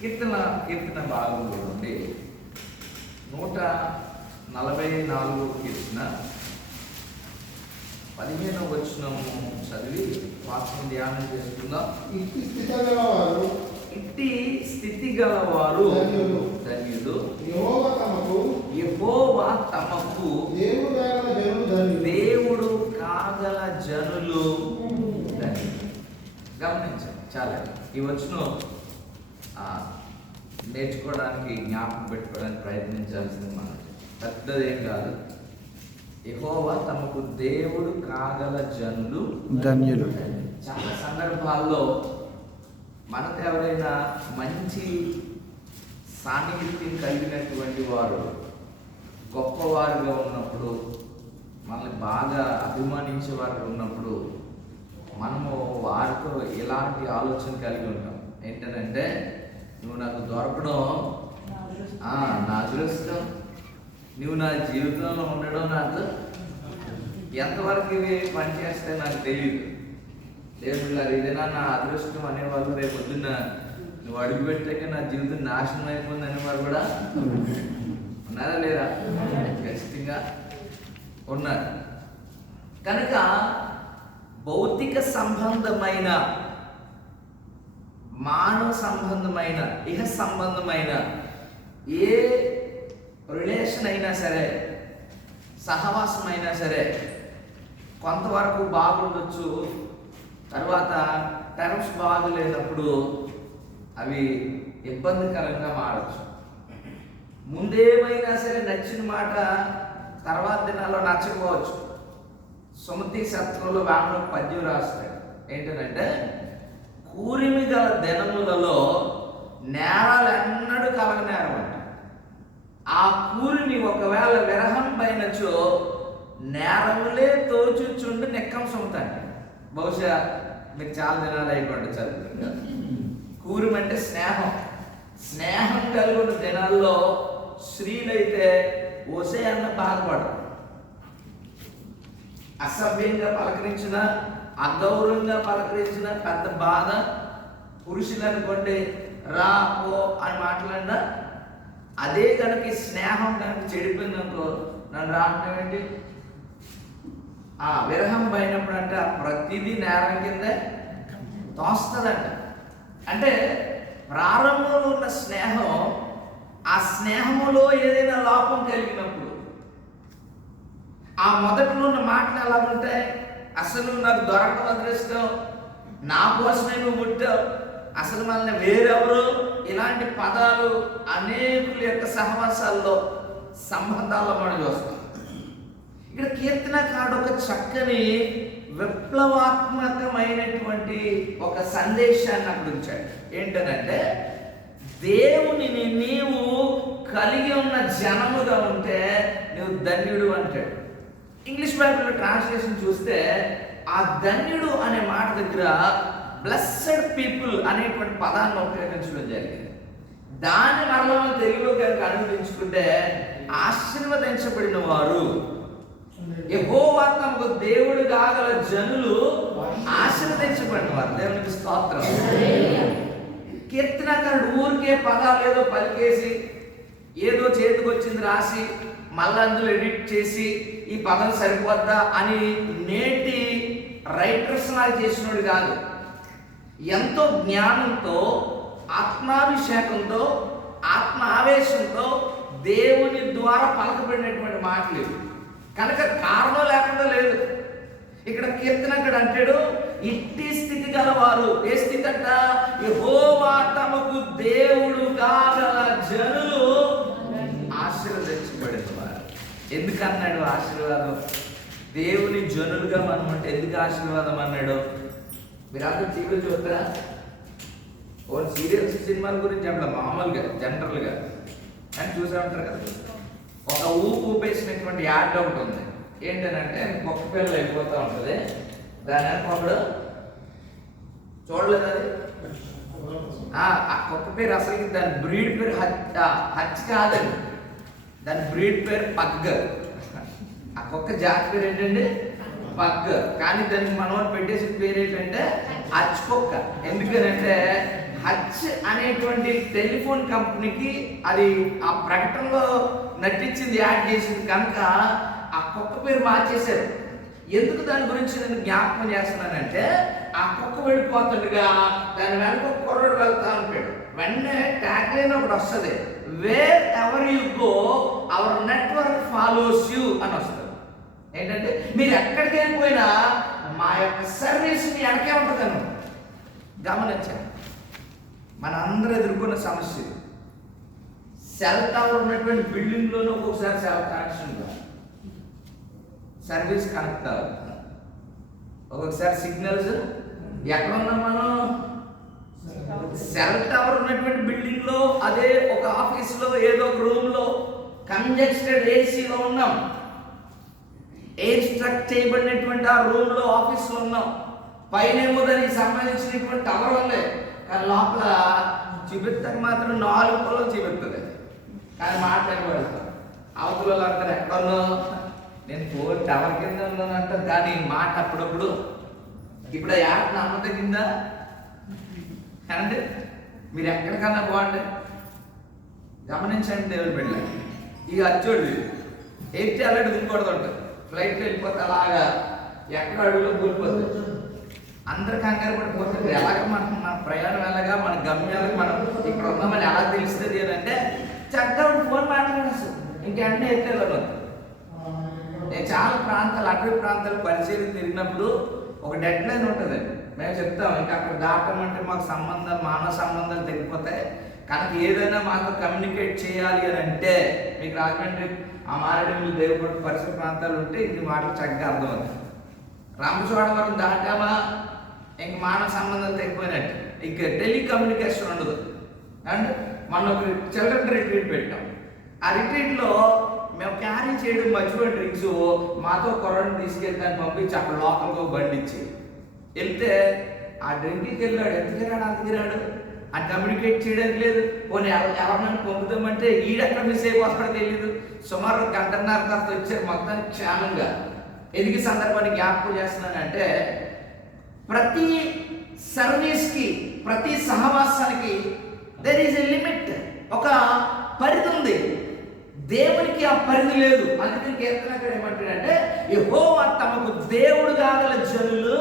కీర్తన భాగంలో నుండి 144 కీర్తన 15వ వచనము చదివి వాక్యం ధ్యానం చేసుకుందాం. ఇట్టి స్థితి గలవారు ధన్యులు, యెహోవా తమకు దేవుడు కాగల జనులు ధన్యులు. గమనించండి, చాలా ఈ వచనం నేర్చుకోవడానికి, జ్ఞాపకం పెట్టుకోవడానికి ప్రయత్నించాల్సింది మనం పెద్దదేం కాదు. యెహోవా తమకు దేవుడు కాగల జనులు ధన్యులు. చాలా సందర్భాల్లో మనకు ఎవరైనా మంచి సాన్నిహిత్యం కలిగినటువంటి వారు గొప్పవారుగా ఉన్నప్పుడు, మనల్ని బాగా అభిమానించే వారు ఉన్నప్పుడు మనము వారితో ఇలాంటి ఆలోచన కలిగి ఉంటాం. ఏంటంటే, నువ్వు నాకు దొరకడం నా అదృష్టం, నువ్వు నా జీవితంలో ఉండడం నాకు ఎంతవరకు ఇవి పనిచేస్తే నాకు తెలియదు. లేదు ఇదేనా నా అదృష్టం అనేవాళ్ళు రేపు పొద్దున్న నువ్వు అడుగు పెట్టాక నా జీవితం నాశనం అయిపోయింది అనేవారు కూడా ఉన్నారా లేదా? ఖచ్చితంగా ఉన్నారు. కనుక భౌతిక సంబంధమైన, మానవ సంబంధమైన, ఇహ సంబంధమైన ఏ రిలేషన్ అయినా సరే, సహవాసం అయినా సరే కొంతవరకు బాగుండొచ్చు. తర్వాత టర్మ్స్ బాగులేనప్పుడు అవి ఇబ్బందికరంగా మారచ్చు. ముందేమైనా సరే నచ్చిన మాట తర్వాత దినాల్లో నచ్చకపోవచ్చు. సుమతి శతకంలో వేమన పద్యం రాస్తాడు. ఏంటంటే, కూరిమి గల దినములలో నేరాలు ఎన్నడూ కలగనేరం అంట. ఆ కూరిమి ఒకవేళ విరహం పైనచో నేరములే తోచుచుండి నెక్కం సుమతండి. బహుశా మీరు చాలా దినాలు అయిపోండి చదువుతుంది. కూరిమి అంటే స్నేహం. స్నేహం కలిగిన దినాల్లో స్త్రీలైతే ఓసే అన్న బాధపడరు. అసభ్యంగా పలకరించిన, అగౌరవంగా పలకరించిన పెద్ద బాధ. పురుషులు అనుకోండి రా పో అని మాట్లాడినా, అదే కనుక స్నేహం కనుక చెడిపోయిందనుకో, నన్ను రావటం ఏంటి, విరహం పోయినప్పుడు అంటే ప్రతిదీ నేరం కింద తోస్తుందంట. అంటే ప్రారంభంలో ఉన్న స్నేహం, ఆ స్నేహములో ఏదైనా లోపం కలిగినప్పుడు, ఆ మొదట్లో ఉన్న మాటలు ఎలా ఉంటాయి, అసలు నాకు దొరకడం అదృష్టం, నా కోసమే నువ్వు పుట్టావు, అసలు మనల్ని వేరెవరు, ఇలాంటి పదాలు అనేకుల యొక్క సహవాసాల్లో, సంబంధాల్లో మనం చూస్తాం. ఇక్కడ కీర్తనకారుడు ఒక చక్కని విప్లవాత్మకమైనటువంటి ఒక సందేశాన్ని అక్కడ ఉంచాడు. ఏంటంటే, దేవునిని నీవు కలిగి ఉన్న జనముగా ఉంటే నువ్వు ధన్యుడు అంటాడు. ఇంగ్లీష్ బైబిల్లో ట్రాన్స్లేషన్ చూస్తే ఆ ధన్యుడు అనే మాట దగ్గర బ్లెస్సెడ్ పీపుల్ అనేటువంటి పదాన్ని ఉపయోగించడం జరిగింది. దాన్ని మరలా తెలుగులో కనుక అనువదించుకుంటే ఆశీర్వదించబడిన వారు, యెహోవా తమకు దేవుడు కాగల జనులు ఆశీర్వదించబడిన వారు. దేవునికి స్తోత్రం. కీర్తనకారుడు ఊరికే పదాలు ఏదో పలికేసి, ఏదో చేతికి వచ్చింది రాసి మళ్ళీ అందులో ఎడిట్ చేసి ఈ పదం సరిపోద్దా అని నేటి రైటర్స్ లాగా చేసినోడు కాదు. ఎంతో జ్ఞానంతో, ఆత్మాభిషేకంతో, ఆత్మ ఆవేశంతో దేవుని ద్వారా పలకబడినటువంటి మాటలు. కనుక కారణం లేకుండా లేదు. ఇక్కడ కీర్తనకుడు అంటాడు, ఇట్టి స్థితి గలవారు. ఏ స్థితి అంట? యెహోవా తమకు దేవుడు కాగల జనులు ఆశీర్వదించబడిన వారు. ఎందుకన్నాడు ఆశీర్వాదం? దేవుని జనులుగా మనం అంటే ఎందుకు ఆశీర్వాదం అన్నాడు? మీరందరూ టీవీలో చూస్తారా? ఓ సీరియల్స్, సినిమాల గురించి చెప్పడం మామూలుగా జనరల్గా అని చూసే ఉంటారు కదా. ఒక ఊపేసినటువంటి యాడ్ ఒకటి ఉంది. ఏంటంటే, కుక్క పిల్లలు వెళ్ళిపోతూ ఉంటుంది, దాని ఒకడు చూడలేదు. అది ఆ కుక్క పేరు అసలు దాని బ్రీడ్ పేరు హచ్ కాదండి, దాని బ్రీడ్ పేరు పగ్. ఆ కుక్క జాతి పేరు ఏంటండి? పగ్. కానీ దానికి మనం పెట్టేసిన పేరు ఏంటంటే హచ్ కుక్క. ఎందుకనంటే హచ్ అనేటువంటి టెలిఫోన్ కంపెనీకి అది ఆ ప్రకటనలో నటించింది, యాడ్ చేసింది కనుక ఆ కుక్క పేరు మార్చేశారు. ఎందుకు దాని గురించి నేను జ్ఞాపకం చేస్తున్నానంటే, ఆ కుక్క వెళ్ళిపోతుండగా దాని వెనక ఒక కుర్రాడు వెళ్తా ఉంటాడు. వెంటనే ట్యాగ్ లైన్ ఒకటి వస్తుంది, wear ever you go our network follows you అని వస్తుంది. ఏంటంటే మీరు ఎక్కడికి వెళ్ళిపోయినా మా యొక్క సర్వీస్ మీ వెనకే ఉంటుందని గమనించాను. మన అందరూ ఎదుర్కొన్న సమస్య, సెల్ టవర్ ఉన్నటువంటి బిల్డింగ్లోనూ ఒక్కొక్కసారి సెల్ కనెక్షన్ సర్వీస్ కనెక్ట్ అవుతుంది. ఒక్కొక్కసారి సిగ్నల్స్ ఎక్కడ ఉన్నాం మనం, సెల్ టవర్ ఉన్నటువంటి బిల్డింగ్ లో, అదే ఒక ఆఫీస్ లో, ఏదో ఒక రూమ్ లో కంజెస్టెడ్ ఏసీలో ఉన్నాం, ఎయిర్ స్ట్రక్ చేయబడినటువంటి ఆ రూమ్ లో ఆఫీస్ లో ఉన్నాం. పైన ఏమో దానికి సంబంధించినటువంటి టవర్ ఉంది, కానీ లోపల చూపిస్తాక మాత్రం 4 పొలం చూపిస్తుంది, కానీ మాట్లాడబడతాం. అవతల వాళ్ళు అంటారు ఎక్కడో నేను ఫోన్ టవర్ కింద ఉన్నానంట, కానీ మాట అప్పుడప్పుడు ఇప్పుడు ఆ యాప్ నమ్మదగిందా అంటే మీరు ఎక్కడికన్నా బాగుంటే గమనించండి. దేవుడు బిడ్డ ఇక అచ్చోడు ఏంటి అలాంటి దున్నకూడదు ఉంటుంది. ఫ్లైట్లో వెళ్ళిపోతే అలాగా ఎక్కడ అడుగులో కూలిపోతుంది. అందరు కంగారు పడిపోతుంది. ఎలాగ మన ప్రయాణం వెళ్ళగా మన గమ్యాలకు మనం ఇక్కడ ఉన్నామని ఎలా తెలుస్తుంది అని అంటే చక్కగా ఫోన్ మాట్లాడేస్తుంది, ఇంకెంటనే ఎత్తేవాళ్ళు. నేను చాలా ప్రాంతాలు, అటవీ ప్రాంతాలు పరిచయం తిరిగినప్పుడు ఒక డెడ్ లైన్ ఉంటుందండి. మేము చెప్తాం ఇంకా అక్కడ దాటమంటే మాకు సంబంధాలు, మానవ సంబంధాలు తగ్గిపోతాయి కనుక ఏదైనా మాతో కమ్యూనికేట్ చేయాలి అని అంటే, మీకు రాజమండ్రి ఆ మారేడుమిల్లి దేవుడు పరిసర ప్రాంతాలు ఉంటే ఇది మాటలు చక్కగా అర్థమవుతుంది. రామచోడవరం దాటామా ఇంక మానవ సంబంధాలు తగ్గిపోయినట్టు, ఇంక టెలికమ్యూనికేషన్ ఉండదు. అండ్ మనం ఒక చిల్డ్రన్ రిట్రీట్ పెట్టాం. ఆ రిట్రీట్లో మేము క్యారీ చేయడం మర్చిపోయిన డ్రింక్స్ మాతో కొరని తీసుకెళ్తాను పంపించి అక్కడ లోకల్గా బండి ఇచ్చి వెళ్తే ఆ డ్రింక్కి వెళ్ళాడు. ఎంత తిరాడు అంత తిరాడు, ఆ కమ్యూనికేట్ చేయడానికి లేదు. పోనీ ఎవరినైనా పంపుతామంటే ఈడెక్కడ మిస్ అయిపోతాడో తెలియదు. సుమారు 1.5 తర్వాత వచ్చారు మొత్తానికి క్షేమంగా. ఎందుకు సందర్భాన్ని జ్ఞాపకం చేస్తున్నానంటే, ప్రతి సర్వీస్కి, ప్రతి సహవాసానికి దెర్ ఈజ్ ఎ లిమిట్, ఒక పరిధి ఉంది. దేవునికి ఆ పరిధి లేదు. అందుకని కీర్తనకారుడు ఏమంటాడంటే, యెహోవా తమకు దేవుడు కాగల జనులు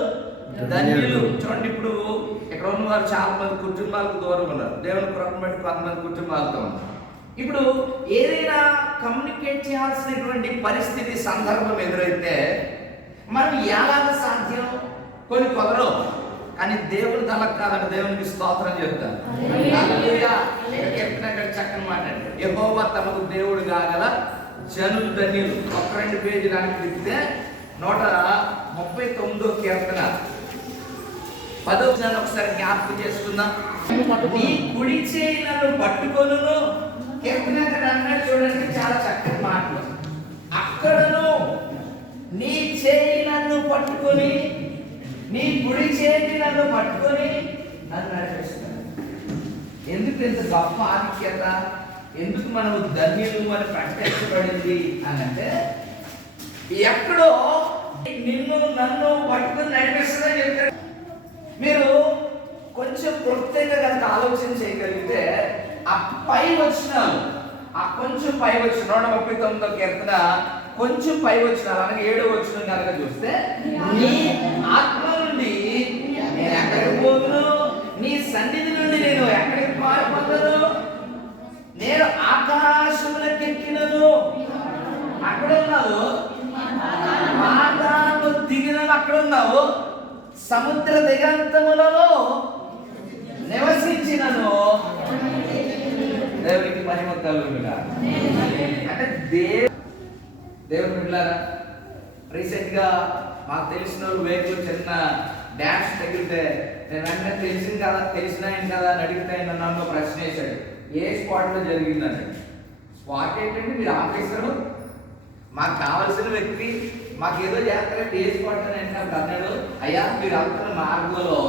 ధన్యులు. చూడండి, ఇప్పుడు ఇక్కడ ఉన్న వారు చాలా మంది కుటుంబాలకు దూరం ఉన్నారు. దేవుని కృపను బట్టి కొంతమంది కుటుంబాలతో ఉన్నారు. ఇప్పుడు ఏదైనా కమ్యూనికేట్ చేయాల్సినటువంటి పరిస్థితి, సందర్భం ఎదురైతే మనం ఎలాగ సాధ్యం, కొన్ని కుదరవు. కానీ దేవుడు తలకు కాదంటే దేవునికి స్తోత్రం చెప్తాను. చక్కని మాట అండి, యెహోవా తమకు దేవుడు కాగల జనులు ధన్యులు. 1-2 పేజీలు అని తిప్పితే 139వ కీర్తన 10వ వచనాన్ని ఒకసారి జ్ఞాపకం చేసుకుందాం. నీ కుడి చేయి నన్ను పట్టుకొనును. కీర్తనకారుడు అన్నాడు చూడండి, చాలా చక్కని మాటలు. అక్కడను నీ చేయి నన్ను పట్టుకొని, నీ కుడి చేయి నన్ను పట్టుకొని నన్ను నడిపిస్తున్నాడు. ఎందుకు ఇంత గొప్ప ఆధిక్యత, ఎందుకు మనము ధన్యులు అని ప్రకటించబడింది అని అంటే, ఎక్కడో నిన్ను నన్ను పట్టుకుని నడిపిస్తుందని చెప్తాడు. మీరు కొంచెం ప్రత్యేకంగా కనుక ఆలోచన చేయగలిగితే ఆ పై వచనాలు, ఆ కొంచెం పై వచ్చిన 139వ కీర్తన కొంచెం పై వచనాలు అనగా 7వ వచనం కనుక చూస్తే, నీ ఆత్మ నుండి నేను ఎక్కడికి పోదును, నీ సన్నిధి నుండి నేను ఎక్కడికి పారిపోతాను, నేను ఆకాశములకెక్కినను అక్కడ ఉన్నావు, పాతాళము దిగినను అక్కడ ఉన్నావు, సముద్ర దిగంతములలో నివసించినను. దేవునికి మహిమ కలుగునుగా. అంటే దేవుని బిడ్డలారా, రీసెంట్ గా మాకు తెలిసిన వెహికల్ చిన్న డాష్ తగిలితే నేను వెంటనే తెలిసిన ఆయన కదా అని అడిగితే ఆయన నన్ను ప్రశ్న వేశాడు, ఏ స్పాట్ లో జరిగిందని. స్పాట్ ఏంటంటే, మీరు ఆఫీసరు, మాకు కావాల్సిన వ్యక్తి, మాకు ఏదో చేస్తారంటే ఏ స్పాట్ అని అంటే అన్నాడు, అయ్యా మీరు వెళ్తున్న మార్గంలో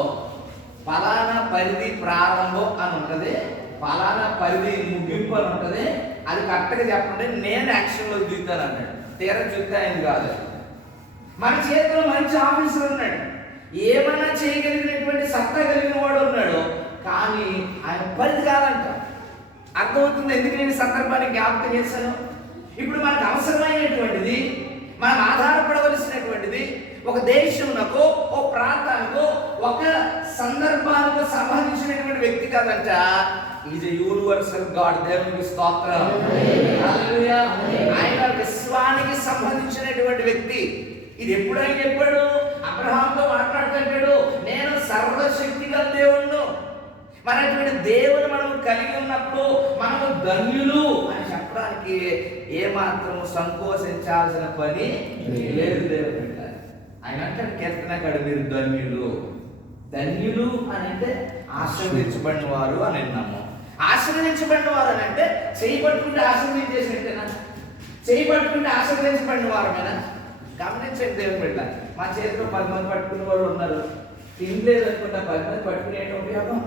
ఫలానా పరిధి ప్రారంభం అని ఉంటుంది, ఫలానా పరిధి ముగింపు అని ఉంటుంది, అది కరెక్ట్గా చెప్పండి, నేను యాక్షన్లో దిగుతాను అన్నాడు. తీరా చూస్తే ఆయన కాదు. మన చేతిలో మంచి ఆఫీసర్ ఉన్నాడు, ఏమైనా చేయగలిగినటువంటి సత్తా కలిగిన వాడు ఉన్నాడు, కానీ ఆయన పరిధి కాదంట. అర్థమవుతుంది ఎందుకు నేను సందర్భాన్ని జ్ఞాపకం చేశాను? ఇప్పుడు మనకు అవసరమైనటువంటిది, మనం ఆధారపడవలసినటువంటిది ఒక దేశంలో, ఓ ప్రాంతానికో, ఒక సందర్భానికి సంబంధించినటువంటి వ్యక్తి కాదంట. Is a universal God. దేవునికి స్తోత్రం. హల్లెలూయా. ఆయన విశ్వానికి సంబంధించినటువంటి వ్యక్తి. ఇది ఎప్పుడైనా చెప్పాడు? అబ్రహాంతో మాట్లాడుతుంటాడు, నేను సర్వశక్తి గల దేవుణ్ణి. మనటువంటి దేవుని మనం కలిగి ఉన్నప్పుడు మనము ధన్యులు అని చెప్పడానికి ఏమాత్రం సంకోచించాల్సిన పని లేదు. దేవుడు ఆయన అంటాడు కీర్తనకాడు, మీరు ధన్యులు. ధన్యులు అని అంటే ఆశీర్వదించబడిన వారు అని అన్నాము. ఆశీర్వదించబడిన వారు అని అంటే చేయి పట్టుకుంటే ఆశీర్వదించేసినట్టేనా? చేయి పట్టుకుంటే ఆశీర్వదించబడిన వారు మీద గమనించండి. దేవుని బిడ్డ, మా చేతిలో 10 మంది పట్టుకునే వాళ్ళు ఉన్నారు. తినలేదు అనుకుంటా 10 మంది పట్టుకునే ఉపయోగం?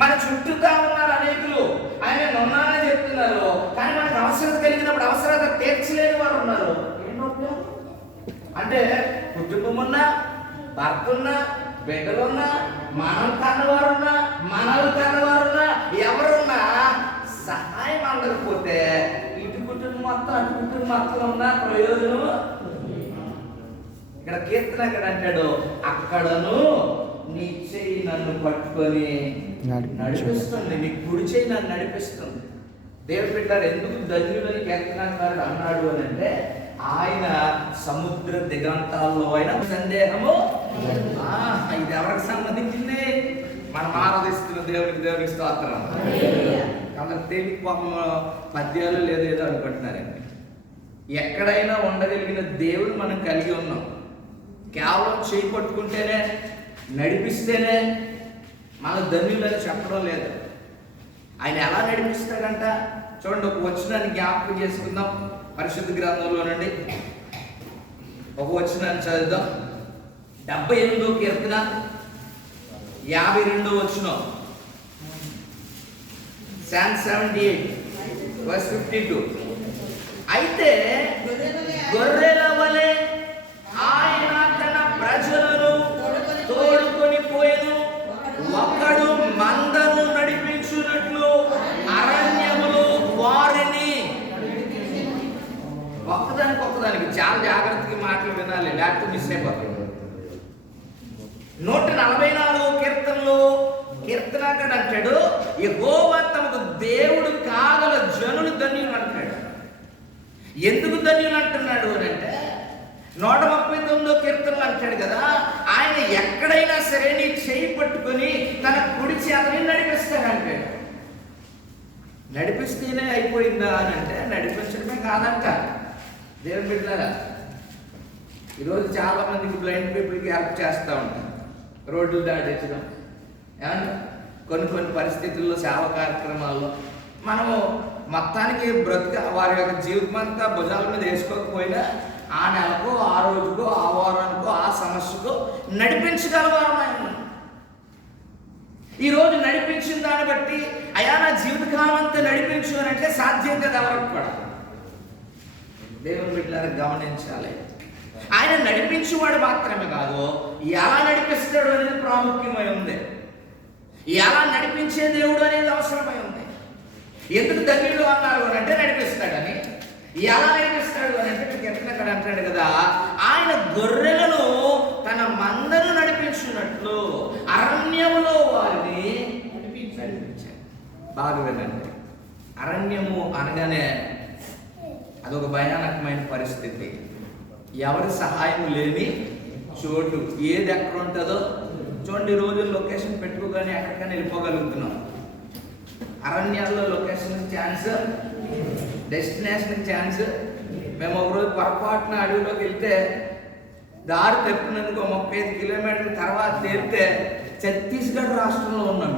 మన చుట్టూగా ఉన్నారు అనేకులు, ఆయన నొన్నానే చెప్తున్నారు, కానీ మనకు అవసరం కలిగినప్పుడు అవసరత తీర్చలేని వారు ఉన్నారు. ఏంటో అంటే కుటుంబం ఉన్నా, భర్త ఉన్నా, బిడ్డలున్నా, మనం కన్నవారున్నా, మనలు కన్నవారున్నా, ఎవరున్నా సహాయం అందకపోతే ఇటు కుటుంబం మొత్తం అటు కుటుంబం మొత్తం ఉన్న ప్రయోజనం. ఇక్కడ కీర్తన ఇక్కడ అంటాడు, అక్కడను నీ చెయ్యి నన్ను పట్టుకొని నడిపిస్తుంది, నీ కుడి చెయ్యి నన్ను నడిపిస్తుంది. దేవుడు పెట్టారు. ఎందుకు ధన్యులని కీర్తనకారుడు అన్నాడు అని అంటే, ఆయన సముద్ర దిగంతాల్లో అయిన సందేహము. ఇది ఎవరికి సంబంధించింది? మనం ఆరాధిస్తున్న దేవునికి స్తోత్రం. కాబట్టి తేలిక పాపం పద్యాలు లేదేదో అనుకుంటున్నారండి. ఎక్కడైనా ఉండగలిగిన దేవుడు మనం కలిగి ఉన్నాం. కేవలం చేయి పట్టుకుంటేనే, నడిపిస్తేనే మన ధన్యులని చెప్పడం లేదు. ఆయన ఎలా నడిపిస్తాడంట చూడండి. ఒక వచనాన్ని జ్ఞాపకం చేసుకుందాం పరిశుద్ధ గ్రంథంలో నుండి. ఒక వచనాన్ని చదువుదాం. 78వ కీర్తన 52వ వచనం. Psalm 78 verse 52. అయితే గొర్రెల వలె ఆయన తన ప్రజలను తోడుకొని పోయేను, ఒకడు మందను నడిపించున్నట్లు అరణ్యములో వారిని. ఒక్కదానికి చాలా జాగ్రత్తగా మాటలు వినాలి, లేకపోతే మిస్ అయిపోతుంది. 144వ కీర్తనలో కీర్తనకారుడు అంటాడు, యెహోవా తమకు దేవుడు కాగల జనులు ధన్యులు అంటాడు. ఎందుకు ధన్యులు అంటున్నాడు అని అంటే, 139వ కీర్తనలు అంటాడు కదా, ఆయన ఎక్కడైనా సరే నీ చేయి పట్టుకొని తన కుడి చేతని నడిపిస్తాడంటాడు. నడిపిస్తేనే అయిపోయిందా అని అంటే నడిపించడమే కాదంట. దేవుని బిడ్డలారా, ఈరోజు చాలా మందికి బ్లైండ్ పీపుల్కి హెల్ప్ చేస్తూ ఉంటాం. రోడ్లు దాటించడం, కొన్ని పరిస్థితుల్లో సేవ కార్యక్రమాల్లో మనము మొత్తానికి వారి యొక్క జీవితం అంతా భుజాల మీద వేసుకోకపోయినా ఆ నెలకో, ఆ రోజుకో, ఆ వారానికో, ఆ సమస్యకో నడిపించగలవారు. ఈరోజు నడిపించిన దాన్ని బట్టి అయా నా జీవితకాలం అంతా నడిపించు అని అంటే సాధ్యం కదా ఎవరికి కూడా. దేవుని బిడ్డలారా గమనించాలి, ఆయన నడిపించేవాడు మాత్రమే కాదు, ఎలా నడిపిస్తాడు అనేది ప్రాముఖ్యమై ఉంది. ఎలా నడిపించే దేవుడు అనేది అవసరమై ఉంది. ఎందుకు ధన్యులు అన్నారు అని అంటే నడిపిస్తాడని. ఎలా నడిపిస్తాడు అని అంటే కీర్తనకారుడు అంటాడు కదా, ఆయన గొర్రెలను తన మందను నడిపించినట్లు అరణ్యములో వారిని నడిపించాడు. బాగా వినండి, అరణ్యము అనగానే అదొక భయానకమైన పరిస్థితి. ఎవరి సహాయం లేని చోటు. ఏది ఎక్కడ ఉంటుందో చూడండి. ఈ రోజు లొకేషన్ పెట్టుకోగానే ఎక్కడికైనా వెళ్ళిపోగలుగుతున్నాం. అరణ్యాల్లో లొకేషన్ ఛాన్స్, డెస్టినేషన్ ఛాన్స్. మేము ఒకరోజు పొరపాటున అడవిలోకి వెళ్తే దారి తప్పినందుకు 35 కిలోమీటర్ల తర్వాత తేలితే ఛత్తీస్గఢ్ రాష్ట్రంలో ఉన్నాం.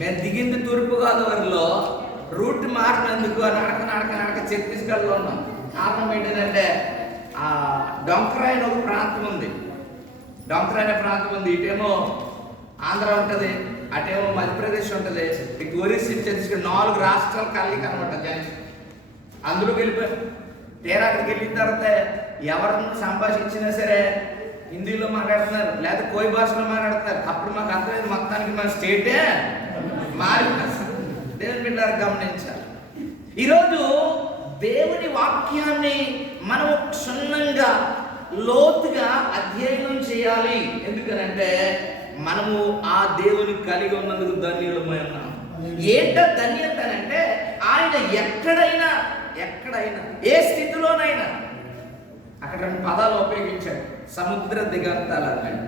మేము దిగింది తూర్పుగోదావరిలో, రూట్ మారినందుకు నడక ఛత్తీస్గఢ్లో ఉన్నాం. కారణం ఏంటంటే డొంకరా అనే ఒక ప్రాంతం ఉంది. డొంకరా అనే ప్రాంతం ఉంది. ఇటేమో ఆంధ్ర ఉంటుంది, అటేమో మధ్యప్రదేశ్ ఉంటుంది, ఇటు ఒరిస్సా, ఛత్తీస్గఢ్ 4 రాష్ట్రాలు కలిగి అనమాట జంక్షన్. అందులోకి వెళ్ళిపోయాం. తీరా అక్కడికి వెళ్ళిన తర్వాత ఎవరిని సంభాషించినా సరే హిందీలో మాట్లాడుతున్నారు, లేదా కోయి భాషలో మాట్లాడుతున్నారు. అప్పుడు మాకు అర్థమైంది మొత్తానికి మన స్టేటే మారింది. దేవుని బిడ్డలారా గమనించాలి. ఈరోజు దేవుని వాక్యాన్ని మనం క్షుణ్ణంగా లోతుగా అధ్యయనం చేయాలి. ఎందుకనంటే మనము ఆ దేవుని కలిగి ఉన్నందుకు ధన్యులమై ఉన్నాం. ఏంటో ధన్యత అంటే ఆయన ఎక్కడైనా ఏ స్థితిలోనైనా అక్కడ రెండు పదాలు ఉపయోగించాడు. సముద్ర దిగంతాలు అన్నాడు.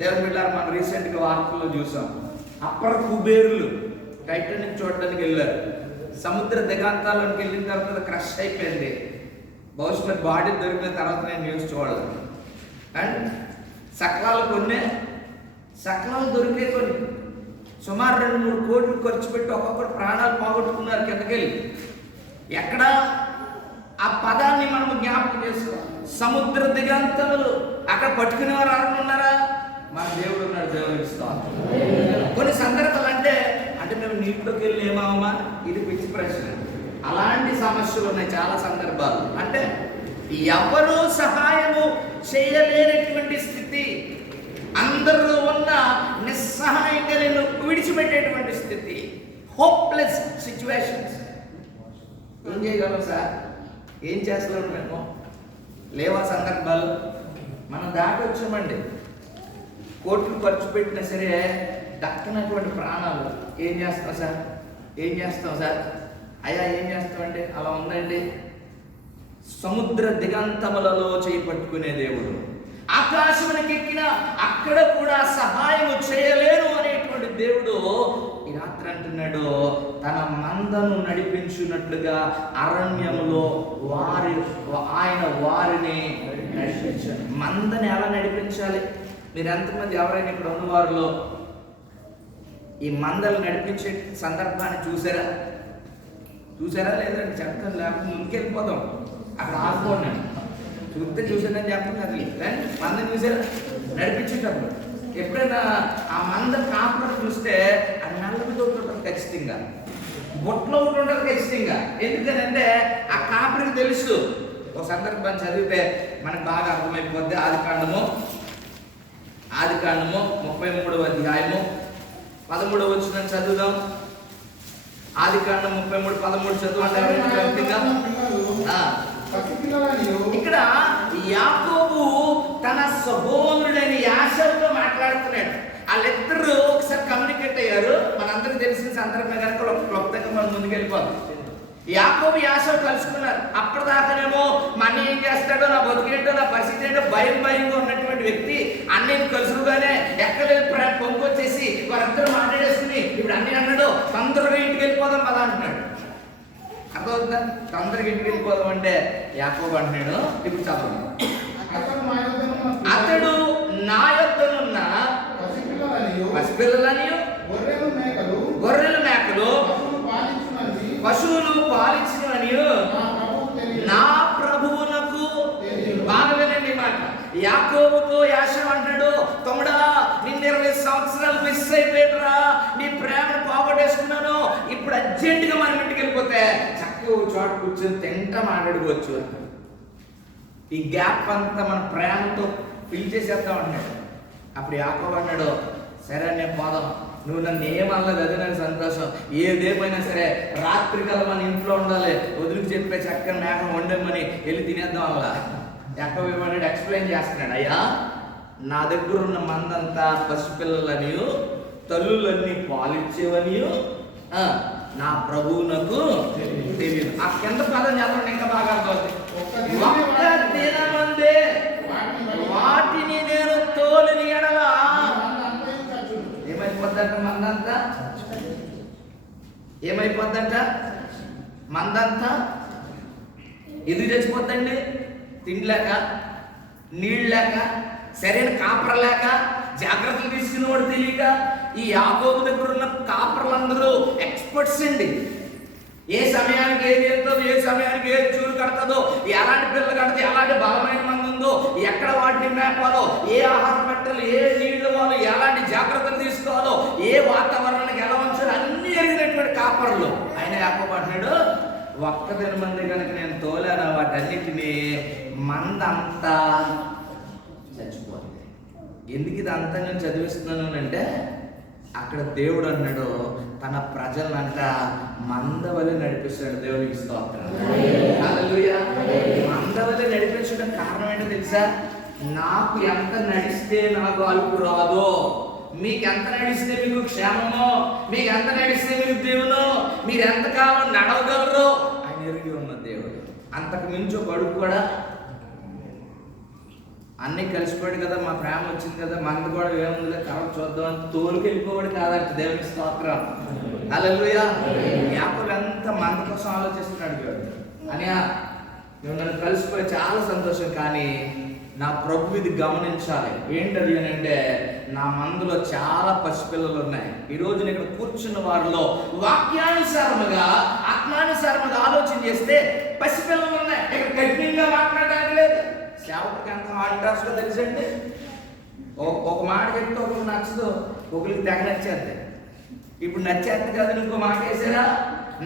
దేవుని బిడ్డలారా మనం రీసెంట్గా వార్తల్లో చూసాం. అప్పర్ కుబేరులు టైటానిక్ చూడడానికి వెళ్ళారు. సముద్ర దిగంతాల్లోకి వెళ్ళిన తర్వాత క్రష్ అయిపోయింది. బహుశా బాడీ దొరికిన తర్వాత నేను న్యూస్ చూడలేదు. అండ్ సకలాలు దొరికే కొన్ని సుమారు 2-3 కోట్లు ఖర్చు పెట్టి ఒక్కొక్కరు ప్రాణాలు పోగొట్టుకున్నారు కిందకెళ్ళి. ఎక్కడ ఆ పదాన్ని మనం జ్ఞాపకం చేసుకోవాలి. సముద్ర దిగంతములు. అక్కడ పట్టుకునేవారు ఎవరు ఉన్నారా? మన దేవుడు ఉన్నాడు. దేవుడికి స్తోత్రం. కొన్ని సందర్భాలు అంటే మేము నీటిలోకి వెళ్ళి ఏమామా, ఇది పిచ్చి ప్రశ్న. అలాంటి సమస్యలు ఉన్నాయి చాలా సందర్భాలు. అంటే ఎవరు సహాయము చేయలేనటువంటి స్థితి, అందరూ ఉన్న నిస్సహాయంగా నేను విడిచిపెట్టేటువంటి స్థితి, హోప్లెస్ సిచ్యువేషన్స్. ఏం చేయగలం సార్? ఏం చేస్తున్నాం మేము? లేవా సందర్భాలు? మనం దాటి వచ్చామండి. కోట్లు ఖర్చు పెట్టినా సరే దక్కనటువంటి ప్రాణాలు. ఏం చేస్తాం సార్? అయ్యా ఏం చేస్తామండి? అలా ఉందండి. సముద్ర దిగంతములలో చేయి పట్టుకునే దేవుడు, ఆకాశమునికి ఎక్కిన అక్కడ కూడా సహాయము చేయలేరు అనేటువంటి దేవుడు ఈ రాత్రి అంటున్నాడు, తన మందను నడిపించున్నట్లుగా అరణ్యములో ఆయన వారిని నడిపించాడు. మందని ఎలా నడిపించాలి? మీరు ఎంతమంది ఎవరైనా ఇక్కడ ఉన్నవారిలో ఈ మందలు నడిపించే సందర్భాన్ని చూసారా లేదండి? చెప్తాను, లేకపోతే ఇంకెళ్ళిపోదాం. అక్కడ ఆడుకోండి. చూసానని చెప్పండి. అది కానీ మందని చూసారా నడిపించేటప్పుడు? ఎప్పుడైనా ఆ మంద కాపురం చూస్తే అది నల్లబితో ఉంటుంది ఖచ్చితంగా, బొట్లో ఉంటుంది ఖచ్చితంగా. ఎందుకనంటే ఆ కాపురికి తెలుసు. ఒక సందర్భాన్ని చదివితే మనకు బాగా అర్థమైపోద్ది. ఆదికాండము 33వ అధ్యాయము 13వ వచనం చదువుదాం. ఆదికాండం 33:13 చదువు. ఇక్కడ యాకోబు తన సహోదరుడైన యాషవుతో మాట్లాడుతున్నాడు. వాళ్ళిద్దరూ ఒకసారి కమ్యూనికేట్ అయ్యారు. మనందరికి తెలిసిన సందర్భం కనుక క్లుప్తంగా మనం ముందుకు వెళ్ళిపోతాం. యాకోబు యాషవు కలుసుకున్నారు. అప్పటిదాకానేమో మన ఏం చేస్తాడో, నా బతుకేంటో, నా పరిస్థితి ఏంటో భయంగా ఉన్నటువంటి వ్యక్తి అన్నయ్య కలుసుగానే ఎక్కడ పొంగొచ్చేసి వారందరూ మాట్లాడేసుకుని ఇప్పుడు అన్నీ అన్నాడు, తొందరగా ఇంటికి వెళ్ళిపోదాం కదా అంటున్నాడు. అర్థమవుతుందా? తొందరగా ఇంటికి వెళ్ళిపోదాం అంటే యాకోబు అంటున్నాడు, ఇప్పుడు చదవండి. అతడు నా యొద్దనున్న పసిపిల్లలని, గొర్రెలు మేకలు, పశువులు పాలించినవని నా ప్రభువునకు. బాగా వినండి మాట. యాకోబుతో యాషవు అంటాడు, తమ్ముడా నిన్ను 20 సంవత్సరాలు మిస్ అయిపోయాడురా, నీ ప్రేమను పోగొట్టేసుకున్నాను. ఇప్పుడు అర్జెంటుగా మనం ఇంటికి వెళ్ళిపోతే చక్కగా చోట కూర్చొని తింటా మాట్లాడుకోవచ్చు. ఈ గ్యాప్ అంతా మన ప్రేమతో ఫిల్ చేసేద్దాం అన్నాడు. అప్పుడు యాకోబు అన్నాడు, సరే నేను పోదాం, నువ్వు నన్ను ఏమనలేదు, అది నాకు సంతోషం. ఏదేమైనా సరే రాత్రికల్లా మన ఇంట్లో ఉండాలి, వదిలికి చెప్పే చక్కని మేకం వండమని వెళ్ళి తినేద్దాం. అలా యాకోబు ఏమన్నాడు? ఎక్స్ప్లెయిన్ చేస్తున్నాడు. అయ్యా, నా దగ్గర ఉన్న మందంతా పసిపిల్లలని, తల్లులన్నీ పాలిచ్చేవనియు నా ప్రభువునకు తెలియదు. ఆ కింద పదం చదవండి, ఇంకా బాగా అర్థమవుతుంది. ఒక్క దినమందే వాటిని నేను తోలిని ఎడల ఏమైపోద్దంట? మందంతా ఎందుకు చచ్చిపోద్దండి? తిండి లేక, నీళ్ళు లేక, సరైన కాపర లేక, జాగ్రత్తలు తీసుకునేవాడు తెలియక. ఈ యాకోబు దగ్గర ఉన్న కాపర్లందరూ ఎక్స్పర్ట్స్ అండి. ఏ సమయానికి ఏది వెళ్తుందో, ఏ సమయానికి ఏది చూరు కడతాదో, ఎలాంటి పిల్లలు కడతాదో, ఎలాంటి బలమైన మంది ఉందో, ఎక్కడ వాటిని మేపాలో, ఏ ఆహారం పెట్టాలో, ఏ నీళ్లు ఇవ్వాలో, ఎలాంటి జాగ్రత్తలు తీసుకోవాలో, ఏ వాతావరణానికి ఎలా ఉంచాలో అన్ని ఎరిగినటువంటి కాపర్లు. ఆయన యాకోబు అంటున్నాడు, ఒక్క మంది కనుక నేను తోలాను వాటన్నిటినీ మందంతా చచ్చిపోతుంది. ఎందుకు ఇదంతా నేను చదివిస్తున్నాను అంటే, అక్కడ దేవుడు అన్నాడు తన ప్రజలంట మందవలె నడిపిస్తాడు. దేవునికి స్తోత్రం. హల్లెలూయా. మందవలె నడిపించడం కారణం ఏంటో తెలుసా? నాకు ఎంత నడిస్తే నాకు అలుపు రాదో, మీకు ఎంత నడిస్తే మీకు క్షేమమో, మీకు ఎంత నడిస్తే మీకు దేవునో, మీరు ఎంతకాలం నడవగలరో ఆయన ఎరిగి ఉన్న దేవుడు. అంతకు మించి ఒక అడుగు కూడా అన్నీ కలిసిపోయాడు కదా, మా ప్రేమ వచ్చింది కదా, మనది కూడా ఏముందిలే తర్వాత చూద్దాం అని తోలుకి వెళ్ళిపోవాడు కాదంట. దేవునికి స్తోత్రం. హల్లెలూయా. యాకోబు ఎంత మంది కోసం ఆలోచిస్తున్నాడు అని నువ్వు నన్ను కలిసిపోయి చాలా సంతోషం, కానీ నా ప్రభు ఇది గమనించాలి. ఏంటది అని అంటే, నా మందులో చాలా పసిపిల్లలు ఉన్నాయి. ఈరోజు నేను కూర్చున్న వారిలో వాక్యానుసారముగా ఆత్మానుసారముగా ఆలోచన చేస్తే పసిపిల్లలు ఉన్నాయి. ఇక్కడ కఠినంగా మాట్లాడడానికి లేదు. సేవకుడికి ఎంత ఇంట్రెస్ట్గా తెలుసండి. ఒక మాట చెప్తే ఒకరికి నచ్చదు, ఒకరికి తెగ నచ్చేద్ది. ఇప్పుడు నచ్చేది కదా, ఇంకో మాట వేసారా,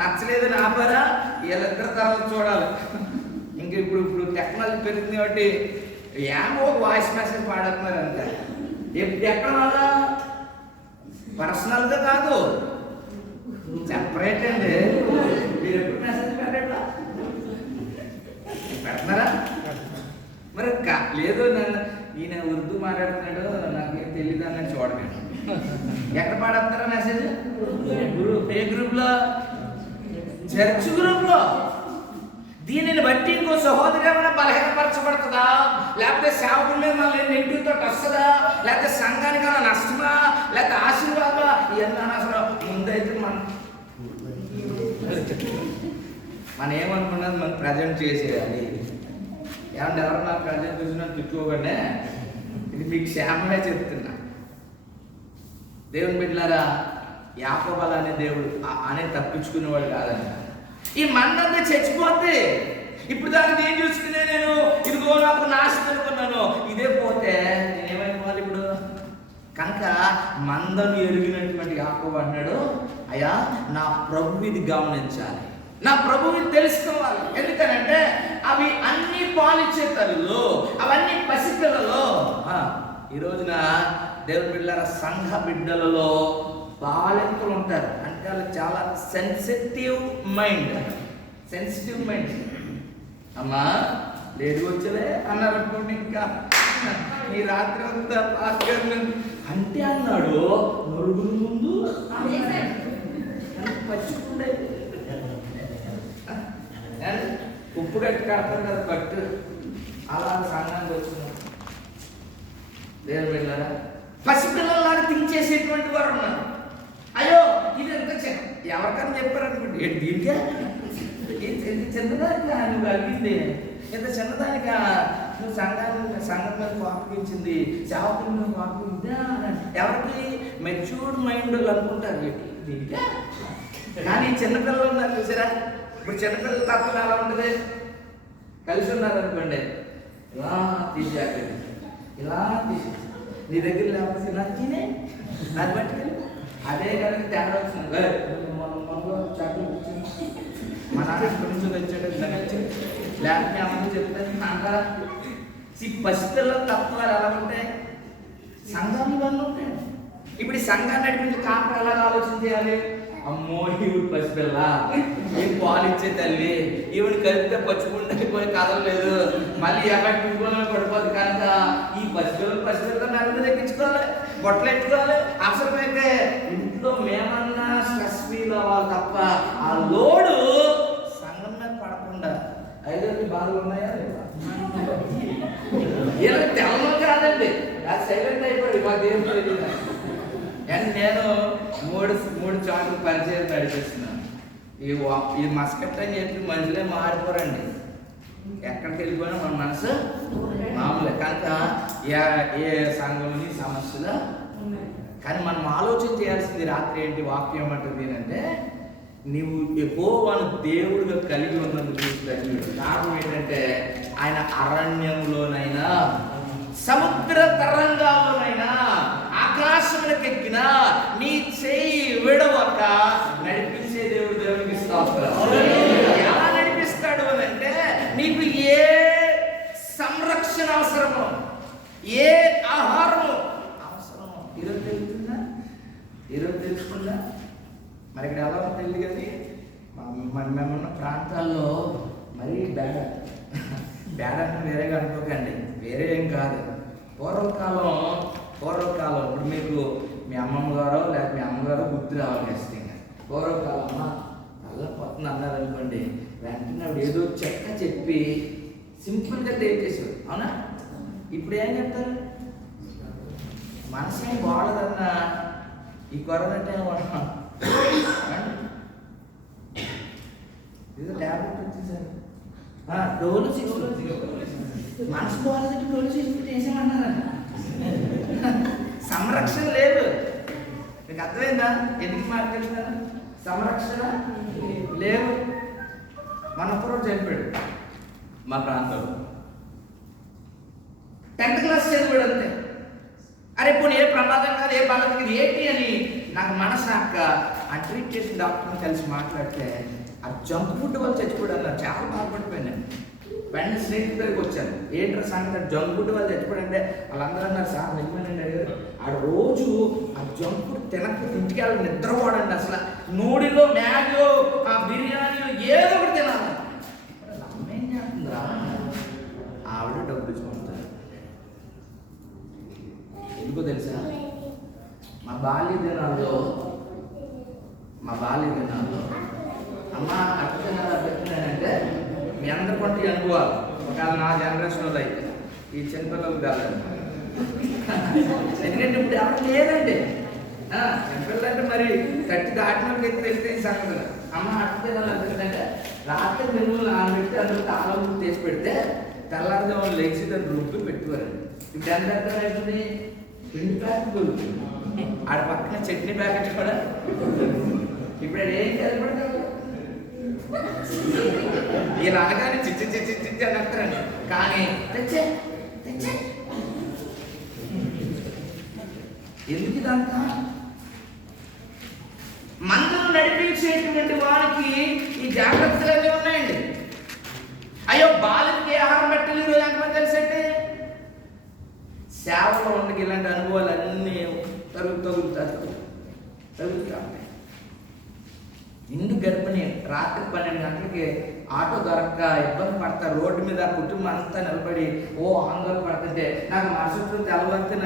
నచ్చలేదని ఆపారా, వీళ్ళిద్దరు తర్వాత చూడాలి. ఇంక ఇప్పుడు టెక్నాలజీ పెరిగింది కాబట్టి ఏమో వాయిస్ మెసేజ్ పాడుతున్నారు అంతే. ఎక్కడ వాళ్ళ పర్సనల్గా కాదు, సెపరేట్ అండి. మీరు ఎప్పుడు మెసేజ్ పెడుతున్నారా? మరి లేదు, ఈయన ఉర్దూ మాట్లాడుతున్నాడు నాకేం తెలియదు అన్నది చూడకండి. ఎక్కడ పాడేస్తారా మెసేజ్? ఏ గ్రూప్లో? చర్చ్ గ్రూప్లో. దీనిని బట్టి ఇంకో సహోదరి ఏమైనా బలహీనపరచబడుతుందా, లేకపోతే సేవకుల మీద మళ్ళీ నెగిటివ్ తోటి వస్తుందా, లేకపోతే సంఘానికి ఏమైనా నష్టమా, లేకపోతే ఆశీర్వాదమా, ఇవన్నీ అనవసరం. ముందైతే మనం ఏమనుకున్నది మనం ప్రజెంట్ చేసేయాలి. ఏమంటే ఎవరన్నా ప్రజెంట్ చూసినా తిట్టుకోకండి, ఇది మీకు క్షేమమే చెప్తున్నా. దేవుని బిడ్డలారా, యాకోబు అనే దేవుడు అనే తప్పించుకునేవాడు కాదంట. ఈ మందంతా చచ్చిపోతే ఇప్పుడు దాన్ని నేను చూసుకునే నేను ఇదిగో నాకు నాశనం అనుకున్నాను, ఇదే పోతే నేనేమైపోవాలి ఇప్పుడు? కనుక మందను ఎరిగినటువంటి యాకోబు అన్నాడు, అయ్యా నా ప్రభు ఇది గమనించాలి, నా ప్రభువుని తెలుసుకోవాలి. ఎందుకనంటే అవి అన్ని పాలిచ్చే తల్లులు, అవన్నీ పసిపిల్లలు. ఈ రోజున దేవుని బిడ్డల సంఘ బిడ్డలలో బాలింతలు ఉంటారు. అంటే వాళ్ళు చాలా సెన్సిటివ్ మైండ్. అమ్మా లేడు వచ్చలే అన్నారు అనుకోండి, ఇంకా ఈ రాత్రి అంతా అంటే అన్నాడు నలుగురు ముందు పచ్చికుండే ఉప్పు కట్టి కడతారు కదా కట్టు, అలా సంఘానికి వచ్చినారు. దేవుని బిడ్డలారా, పసిపిల్లలాగా దించేసేటువంటి వారు ఉన్నారు. అయ్యో ఇది ఎంత ఎవరికైనా చెప్పారనుకోండి, ఏంటి దీనికే చిన్నదానికా నువ్వు అడిగింది, ఇంత చిన్నదానికా నువ్వు సంఘం మీద కోపగించింది, సేవకుల మీద కోపగిందా? ఎవరికి మెచ్యూర్డ్ మైండ్ అనుకుంటారు దీనికే. కానీ చిన్నపిల్లలు ఉన్నారు చూసారా, ఇప్పుడు చిన్నపిల్లల తత్వం ఎలా ఉంటుంది? కలిసి ఉన్నారు అనుకోండి, ఇలా తీసేయాలి, ఇలా తీసి నీ దగ్గర లేకపోతే ఇలా తినే దాన్ని బట్టి అదే కనుక తేడా వచ్చింది. మనలో చాకులు వచ్చింది, మా నాన్న నుంచి తెచ్చాడు, నచ్చింది లేకపోతే ఏమన్నా చెప్తాను అంటారా? ఈ పసిపిల్లల తత్వాలు ఎలా ఉంటాయి? సంఘాలు ఇవన్నీ ఉంటాయి. ఇప్పుడు ఈ సంఘాన్ని నడిపించి కాకుండా ఎలాగ ఆలోచన చేయాలి? అమ్మో ఈవిడ పసిపిల్ల, ఏం పాలిచ్చే తల్లి, ఈవిడ కలిపితే పచ్చుకుంటే కదలలేదు, మళ్ళీ ఎఫెక్ట్ పడిపోదు. కనుక ఈ పసిపిల్లలు నన్ను తెప్పించుకోవాలి, బొట్టలు ఎట్టుకోవాలి. అవసరమైతే ఇంట్లో మేమన్నా స్ట్రెస్ ఫీల్ అవ్వాలి తప్ప ఆ లోడు సంఘం మీద పడకుండా. ఐదు బాధలు ఉన్నాయా? ఇలా తెలమో కాదండి, అది సైలెంట్ అయిపోయి మా దేవుడు. అండ్ నేను మూడు చాట్లు పరిచయం నడిపిస్తున్నాను. ఈ మస్కట్ అని చెప్పి మనుషులే మారిపోరండి. ఎక్కడికి వెళ్ళిపోయినా మన మనసు మామూలే. కనుక ఏ సంఘంలోని సమస్యలు కానీ మనం ఆలోచన చేయాల్సింది రాత్రి ఏంటి? వాక్యం ఏమంటుంది అంటే, నీవు యెహోవాను దేవుడిగా కలిగి ఉన్నందుకు చూసి కారణం ఏంటంటే, ఆయన అరణ్యంలోనైనా సముద్ర తరంగాల్లోనైనా ఆకాశములకు ఎక్కిన నీ చేయి విడవక నడిపించే దేవుడు. దేవునికి స్తోత్రం. ఎలా నడిపిస్తాడు అని అంటే, నీకు ఏ సంరక్షణ అవసరమో, ఏ ఆహారము తెలియదు కానీ మేమున్న ప్రాంతాల్లో మరీ బేడ అంటే వేరేగా అనుకోకండి, వేరే ఏం కాదు. పూర్వకాలం ఇప్పుడు మీకు మీ అమ్మమ్మ గారో లేక మీ అమ్మగారో గుర్తు రావాలి ఖచ్చితంగా. పూర్వకాలం అమ్మ నల్ల పొత్తున అన్నారు అనుకోండి, వెంటనే ఆవిడ ఏదో చెక్క చెప్పి సింపుల్గా చేసేవారు, అవునా? ఇప్పుడు ఏం చెప్తారు? మనసేం బాగోదన్నా ఈ కరోనా టైం ఏదో ట్యాబ్లెట్ వచ్చేసారు, డోలు 6 మనసు బాగాలంటే డోలు 6 వేసామన్నారన్న. సంరక్షణ లేదు. మీకు అర్థమైందా ఎందుకు మాట్లాడుతున్నారు? సంరక్షణ లేదు. మన ఒకరోజు చనిపోయాడు మా ప్రాంతంలో, 10th క్లాస్ చదివాడు అంతే. అరే పోనీ ఏ ప్రమాదం కాదు, ఏ బాధ కాదు, ఏంటి అని నాకు మనసు నాక ఆ ట్రీట్ చేసిన డాక్టర్ని కలిసి మాట్లాడితే ఆ జంక్ ఫుడ్ వల్ల చచ్చిపోయాడు అన్నారు. చాలా బాధపడిపోయాను. వెంటనే స్నేహితుల దగ్గరికి వచ్చాను, ఏంటర్ సంగతి జంక్ ఫుడ్ వల్ల చచ్చిపోయాడంటే వాళ్ళందరూ అన్నారు, సార్ నిజమేనండి అడిగారు. ఆ రోజు ఆ జంక్ ఫుడ్ తినకపోతే ఇంటికి వెళ్ళి నిద్రపోడండి, అసలు నూడిలో మ్యాగో ఆ బిర్యానీలో ఏదో ఒకటి తినాలి. అమ్మేం చేస్తుందా? ఆవిడ డబ్బులు ఇచ్చుకుంటారు. ఎందుకో తెలుసా? మా బాల్య దినాల్లో అమ్మ అట్టినానంటే మీ అందరి కొంటి అనుభవాలు. ఒకవేళ నా జనరేషన్లో అయితే ఈ చిన్నపిల్లలకు కాలేదు, ఎందుకంటే ఇప్పుడు ఎవరు లేదండి. చిన్నపిల్లలు అంటే మరి 30 దాటినప్పుడు ఎత్తి వెళ్తే సంగతులు. అమ్మ అట్టినాలు అంటే రాత్రి మెనులు నానబెట్టి అందులో తాళం తీసి పెడితే తెల్లారుజాములు లేచి దాన్ని రుబ్బి పెట్టుకోరండి. ఇప్పుడు ఎంత అర్థమైంది? పిండి ప్యాకెట్ దొరుకుతుంది, ఆడ పక్కన చట్నీ ప్యాకెట్ కూడా. ఇప్పుడు ఏం చదివిపడతారు? ఇలా అనగానే చిచ్చి అని అంటారండి. కానీ తెచ్చే ఎందుకు ఇదంతా? మందులు నడిపించేటువంటి వారికి ఈ జాగ్రత్తలు అన్నీ ఉన్నాయండి. అయ్యో బాలకి ఆహారం పెట్టాలి ఈరోజు ఎంతమంది తెలిసంటే సేవలో ఉండకి ఇలాంటి అనుభవాలు అన్నీ తరుగుతాయి. ఇందు గర్భిణి రాత్రి 12 గంటలకి ఆటో దొరక్క ఇబ్బంది పడతారు, రోడ్డు మీద కుటుంబం అంతా నిలబడి ఆందోళన పడుతుంటే నాకు మరుసటి తెల్లవంతి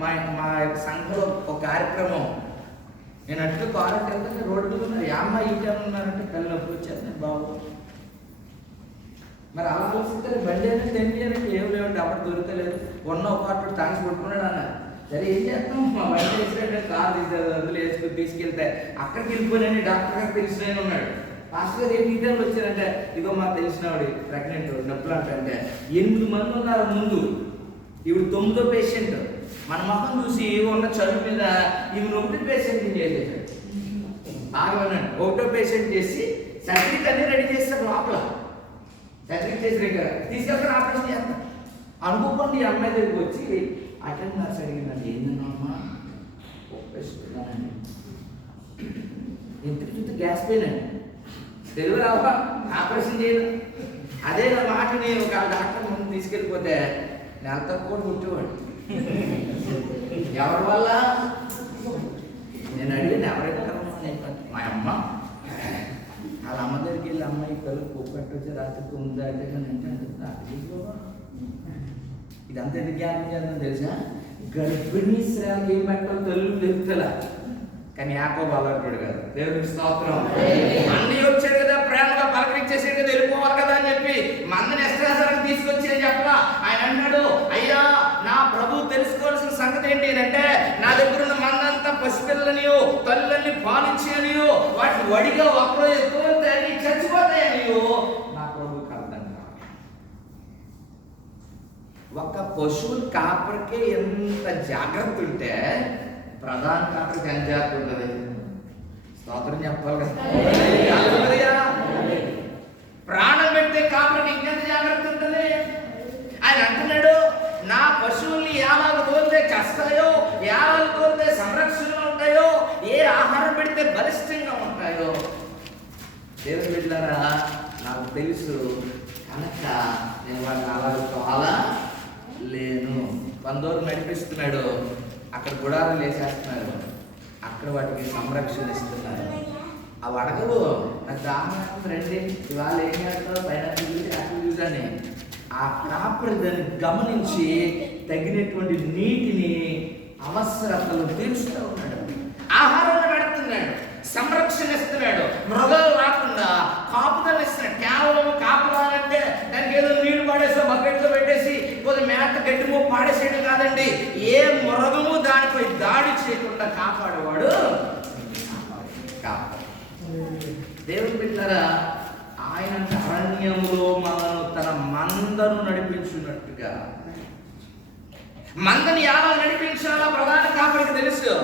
మా యొక్క సంఘంలో ఒక కార్యక్రమం, నేను అట్లా కారెంట్ వెళ్తే రోడ్డు మీద ఉన్నారు, అమ్మ ఈ టైం ఉన్నారంటే పిల్లలు నొప్పి వచ్చేది బాబు. మరి అలా ఆలోచిస్తే బండి అనేది తెంపియాలంటే ఏం లేవండి, అప్పుడు దొరకలేదు, ఉన్న ఒక ఆటో తాగి కొట్టుకున్నాడు అన్నారు. సరే ఏం చేస్తాం, మా బండి వేసినట్టు కారు తీసారు, అందులో వేసుకుని తీసుకెళ్తే అక్కడికి వెళ్ళిపోయినని డాక్టర్ గారు తెలిసిన ఉన్నాడు. ఫాస్ట్ గారు ఏంటి ఇద్దరు వచ్చారంటే ఇగో మాకు తెలిసినవాడు ప్రెగ్నెంట్ నొప్పులు అంటే 8 మంది ఉన్నారు ముందు, ఇవి 9వ పేషెంట్. మన మొహం చూసి ఉన్న చదువు మీద ఇవి 1 పేషెంట్ చేసేసాడు. బాగా ఉన్నాడు. 1వ పేషెంట్ చేసి సర్జరీకి అన్నీ రెడీ చేస్తారు, లోపల సర్జరీ చేసి దగ్గర తీసుకెళ్తాను ఆపరేషన్ చేస్తాను అనుకోకుండా ఈ అమ్మాయి దగ్గరికి వచ్చి అటెండ్ నర్స్ అడిగిందండి, ఏందమ్మా ఒప్పేస్తున్నానండి, ఇంటికి చూస్తే గ్యాస్ పెయిన్ అండి, తెలుగు రావా, ఆపరేషన్ చేయను. అదే నా మాటని ఒక డాక్టర్ ముందు తీసుకెళ్ళిపోతే నెలతో కూడా కూర్చోవాడు. ఎవరి వల్ల? నేను అడిగిన ఎవరైనా మా అమ్మ వాళ్ళ అమ్మ దగ్గరికి వెళ్ళి అమ్మాయి పిల్లలు పొప్పట్టు వచ్చి రాత్రి 9 దాటితే ఇదంతా ఎందుకు జ్ఞాపకం చేద్దాం తెలుసా? గర్భిణీ శ్రేణ ఏం పెట్టాలో తెలుగు తెలుగుతలా, కానీ యాకోబు అలవాటు కాదు. దేవునికి స్తోత్రం. అన్నీ వచ్చాడు కదా, ప్రేమగా పలకరించేసాడు కదా, వెళ్ళిపోవాలి కదా అని చెప్పి మందని ఎస్ట్రాసానికి తీసుకొచ్చి అని చెప్పగా ఆయన అన్నాడు, అయ్యా నా ప్రభు తెలుసుకోవాల్సిన సంగతి ఏంటి అంటే నా దగ్గర ఉన్న మందంతా పసిపిల్లనియో తల్లుల్ని పాలించేనియో వాటిని వడిగా ఒక్కరో ఎక్కువ చచ్చిపోతాయనియో నా ప్రభుకి అర్థం కాదు. ఒక పశువుల కాపరికే ఎంత జాగ్రత్త ఉంటే ప్రధాన కాపరికి ఎంత జాగ్రత్త ఉంటుంది? స్తోత్రం చెప్పాలి కదా. ప్రాణం పెడితే కాపరికి ఇంకెంత జాగ్రత్త ఉంటుంది? ఆయన అంటున్నాడు, నా పశువుల్ని ఏలాగ తోలితే చస్తాయో, ఏలాగ తోలితే సంరక్షణలో ఉంటాయో, ఏ ఆహారం పెడితే బలిష్టంగా ఉంటాయో దేవుని బిడ్డలారా నాకు తెలుసు కనుక నేను వాటిని అలాగ చాలా లేను. కొందరు నడిపిస్తున్నాడు, అక్కడ గుడారాలు వేసేస్తున్నాడు, అక్కడ వాటికి సంరక్షణ ఇస్తున్నారు. అవి అడగవు. నాకు దాహం రండి ఇవాళ ఏం చేస్తావు పైన అని ఆ కాపరి దాన్ని గమనించి తగినటువంటి నీటిని అవసరతలు తీరుస్తూ ఉన్నాడు, ఆహారాన్ని పెడుతున్నాడు, సంరక్షణ ఇస్తున్నాడు, మృగాలు రాకుండా కాపుదలు ఇస్తున్నాడు. కేవలం కాపుదాలంటే దానికి ఏదో నీళ్లు పాడేసి బకెట్లో పెట్టేసి కొద్ది మేత గడ్డిమో పాడేసేయడం కాదండి. ఏ మృగము దానిపై దాడి చేయకుండా కాపాడేవాడు దేవుని బిడ్డలారా. ఆయన అరణ్యంలో మనను తన మందను నడిపించున్నట్టుగా, మందని ఎలా నడిపించాలో ప్రధాన కాపరికి తెలుసు.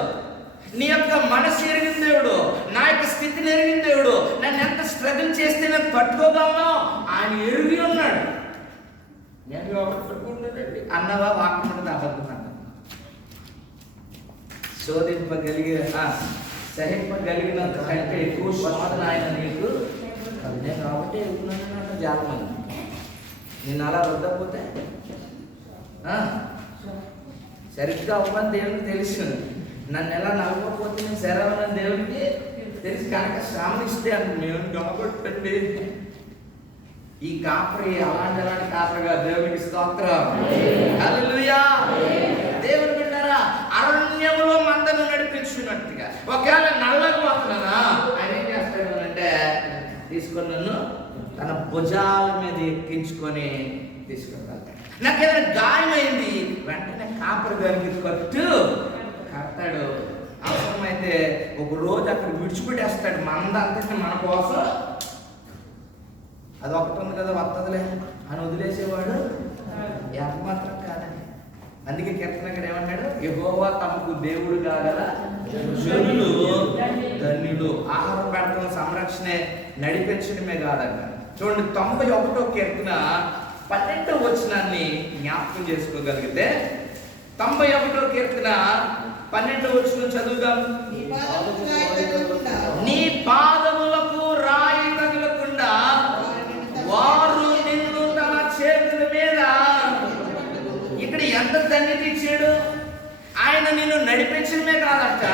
నీ యొక్క మనసు ఎరిగిన దేవుడు, నా యొక్క స్థితిని ఎరిగిన దేవుడు, నన్ను ఎంత స్ట్రగుల్ చేస్తే నేను తట్టుకోగలను ఆయన ఎరిగి ఉన్నాడు. నేను అన్నవా వాక్యం అబద్ధం సహింపగలిగినంత కంటే ఎక్కువ శోధన ఆయన నీకు నేను కాబట్టి వెళ్తున్నాను జాతమంది. నేను అలా వద్దకపోతే సరిగ్గా అవ్వని దేవునికి తెలుసు, నన్ను ఎలా నలగకపోతే నేను సరవనని దేవునికి తెలిసి కనుక శ్రామం ఇస్తే అంటే నేను గమగొట్టండి. ఈ కాపరి అలాంటి కాపరిగా దేవునికి స్తోత్రం. హల్లెలూయా. దేవుని బిడ్డలారా, అరణ్యంలో మందను నడిపించున్నట్టుగా ఒకవేళ నల్లకపోతున్నానా ఆయన ఏం చేస్తాడు అంటే తీసుకొని నన్ను తన భుజాల మీద ఎక్కించుకొని తీసుకుంటాడు. నాకు ఏదైనా గాయమైంది వెంటనే కాపరి గారికి కడతాడు. అవసరమైతే ఒక రోజు అక్కడ విడిచిపెట్టేస్తాడు మంద అంతా మన కోసం. అది ఒకటి ఉంది కదా వస్తుందిలే అని వదిలేసేవాడు ఎంత మాత్రం కాదని. అందుకే కీర్తనకారుడు ఏమన్నాడు, యెహోవా తమకు దేవుడు కాగల జనులు ధన్యులు. ఆహారం పెడతాం, సంరక్షణే నడిపించడమే కాదంట. చూడండి 91వ కీర్తన 12వ వచనాన్ని జ్ఞాపకం చేసుకోగలిగితే 91వ కీర్తన 12వ వచనం చదువుదాం. నీ పాదములకు రాయి తగులకుండా వారు నిన్ను తమ చేతుల మీద. ఇక్కడ ఎంత ధన్యత ఇచ్చాడు ఆయన. నిన్ను నడిపించడమే కాదట,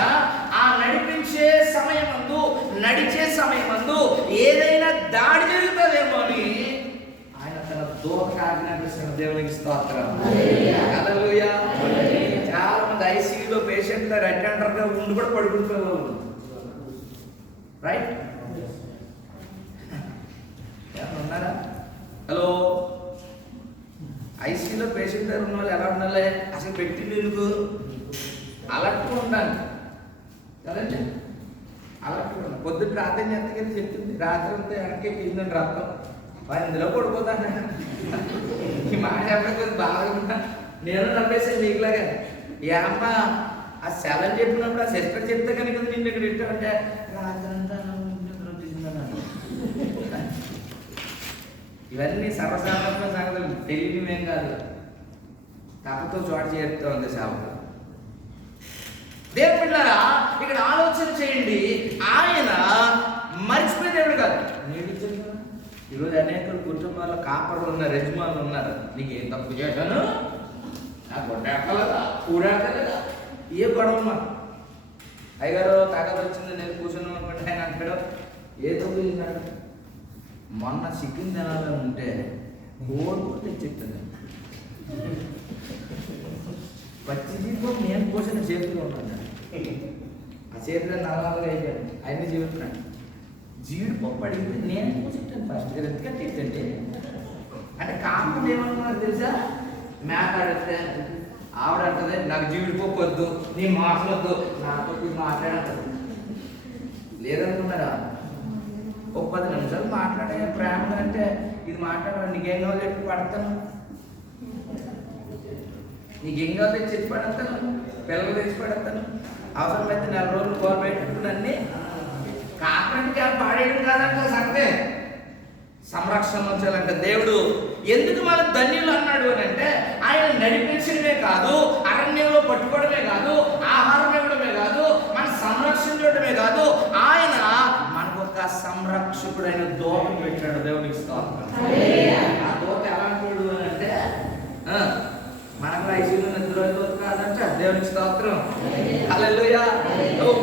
ఆ నడిపించే సమయమందు నడిచే సమయమందు ఏదైనా దాడి జరుగుతుందేమో అని ఆయన తన దూతకు ఆజ్ఞాపిస్తున్న దేవునికి స్తోత్రం. హల్లెలూయా. చాలా మంది ఐసీయూలో పేషెంట్ అటెండర్ గా ఉండి కూడా పడుకుంటారు, రైట్? ఉన్నారా? హలో, ఐసీయూలో పేషెంట్ దగ్గర ఉన్న వాళ్ళు ఎలా ఉండాలి? అసలు పెట్టింది ఎందుకు? అలర్ట్గా ఉండాలి కదండి. అలర్ట్గా ఉండాలి. పొద్దున్న ప్రార్థన చేస్తే చెప్తుంది, రాత్రి అంతా వెనక్కి కిందండి రక్తం ఇందులో పడిపోతాను. ఈ మాట చెప్పడం బాగా ఉంటా. నేను నమ్మేసాను మీకులాగా. ఏ అమ్మ ఆ సెలవు చెప్పినప్పుడు ఆ సిస్టర్ చెప్తే కనుక నిన్ను ఇక్కడ ఇష్టమంటే రాత్రి అంతా ఇవన్నీ సర్వసాధారణ సంగతులు, తెలియనివేం కాదు. తపతో చోట చేరుతూ ఉంది సేవకు. దేవుని బిడ్డలారా, ఇక్కడ ఆలోచన చేయండి. ఆయన మర్చిపోయే దేవుడు కాదు. ఈరోజు అనేక కుటుంబాల కాపర్లు ఉన్నారు, యజమానులు ఉన్నారు. నీకు ఏం తప్పు చేశాను, నాకు కొట్టేక్కలేదా, కూడాకలేదా, ఏ గొడవ. అయ్యగారు తాగత వచ్చింది, నేను కూర్చున్నాను అనుకుంటే ఆయన అంటాడు ఏ తప్పు చేసినాడు. మొన్న చికెన్ తినాలని ఉంటే కోరుకుంటే తెచ్చిట్టుంది. పచ్చి జీవితం నేను పోసిన చేతిలో ఉన్నాను. ఆ చేతిలో నల్లగా అయిపోయాను. ఆయన్ని జీవిస్తున్నాను. జీడిపప్పు అడిగితే నేను పోసిట్టాను ఫస్ట్ కదా. ఎందుకంటే ఏంటంటే అంటే కాకుండా ఏమనుకున్నారు తెలుసా? మేక అడిగితే ఆవిడ అంటది నాకు జీడిపప్పు వద్దు, నీ మాటలు వద్దు, నాతో మాట్లాడంటది. లేదనుకున్నారా? ఒక 10 నిమిషాలు మాట్లాడే ప్రేమ అంటే ఇది మాట్లాడాలి. నీకేం కావాలి చెప్పి పడతాను, నీకేం కావాలి తెచ్చి చెప్పి పడతాను, పిల్లలు తెచ్చి పడతాను. అవసరమైతే 4 రోజులు గవర్నమెంట్ అన్ని కాకుండా పాడేయడం కాదంటే సంగతే. సంరక్షణ ఉంచాలంటే దేవుడు ఎందుకు మన ధన్యులు అన్నాడు అని అంటే ఆయన నడిపించడమే కాదు, అరణ్యంలో పట్టుకోవడమే కాదు, ఆహారం ఇవ్వడమే కాదు, మన సంరక్షించడమే కాదు, ఆయన మనకొక సంరక్షకుడైన దూతను పెట్టాడు. దేవునికి స్తోత్రం. ఆ దూత ఎలాంటి అంటే మనకు ఐసీలో నిద్ర కాదంట. దేవునికి స్తోత్రం. హల్లెలూయా.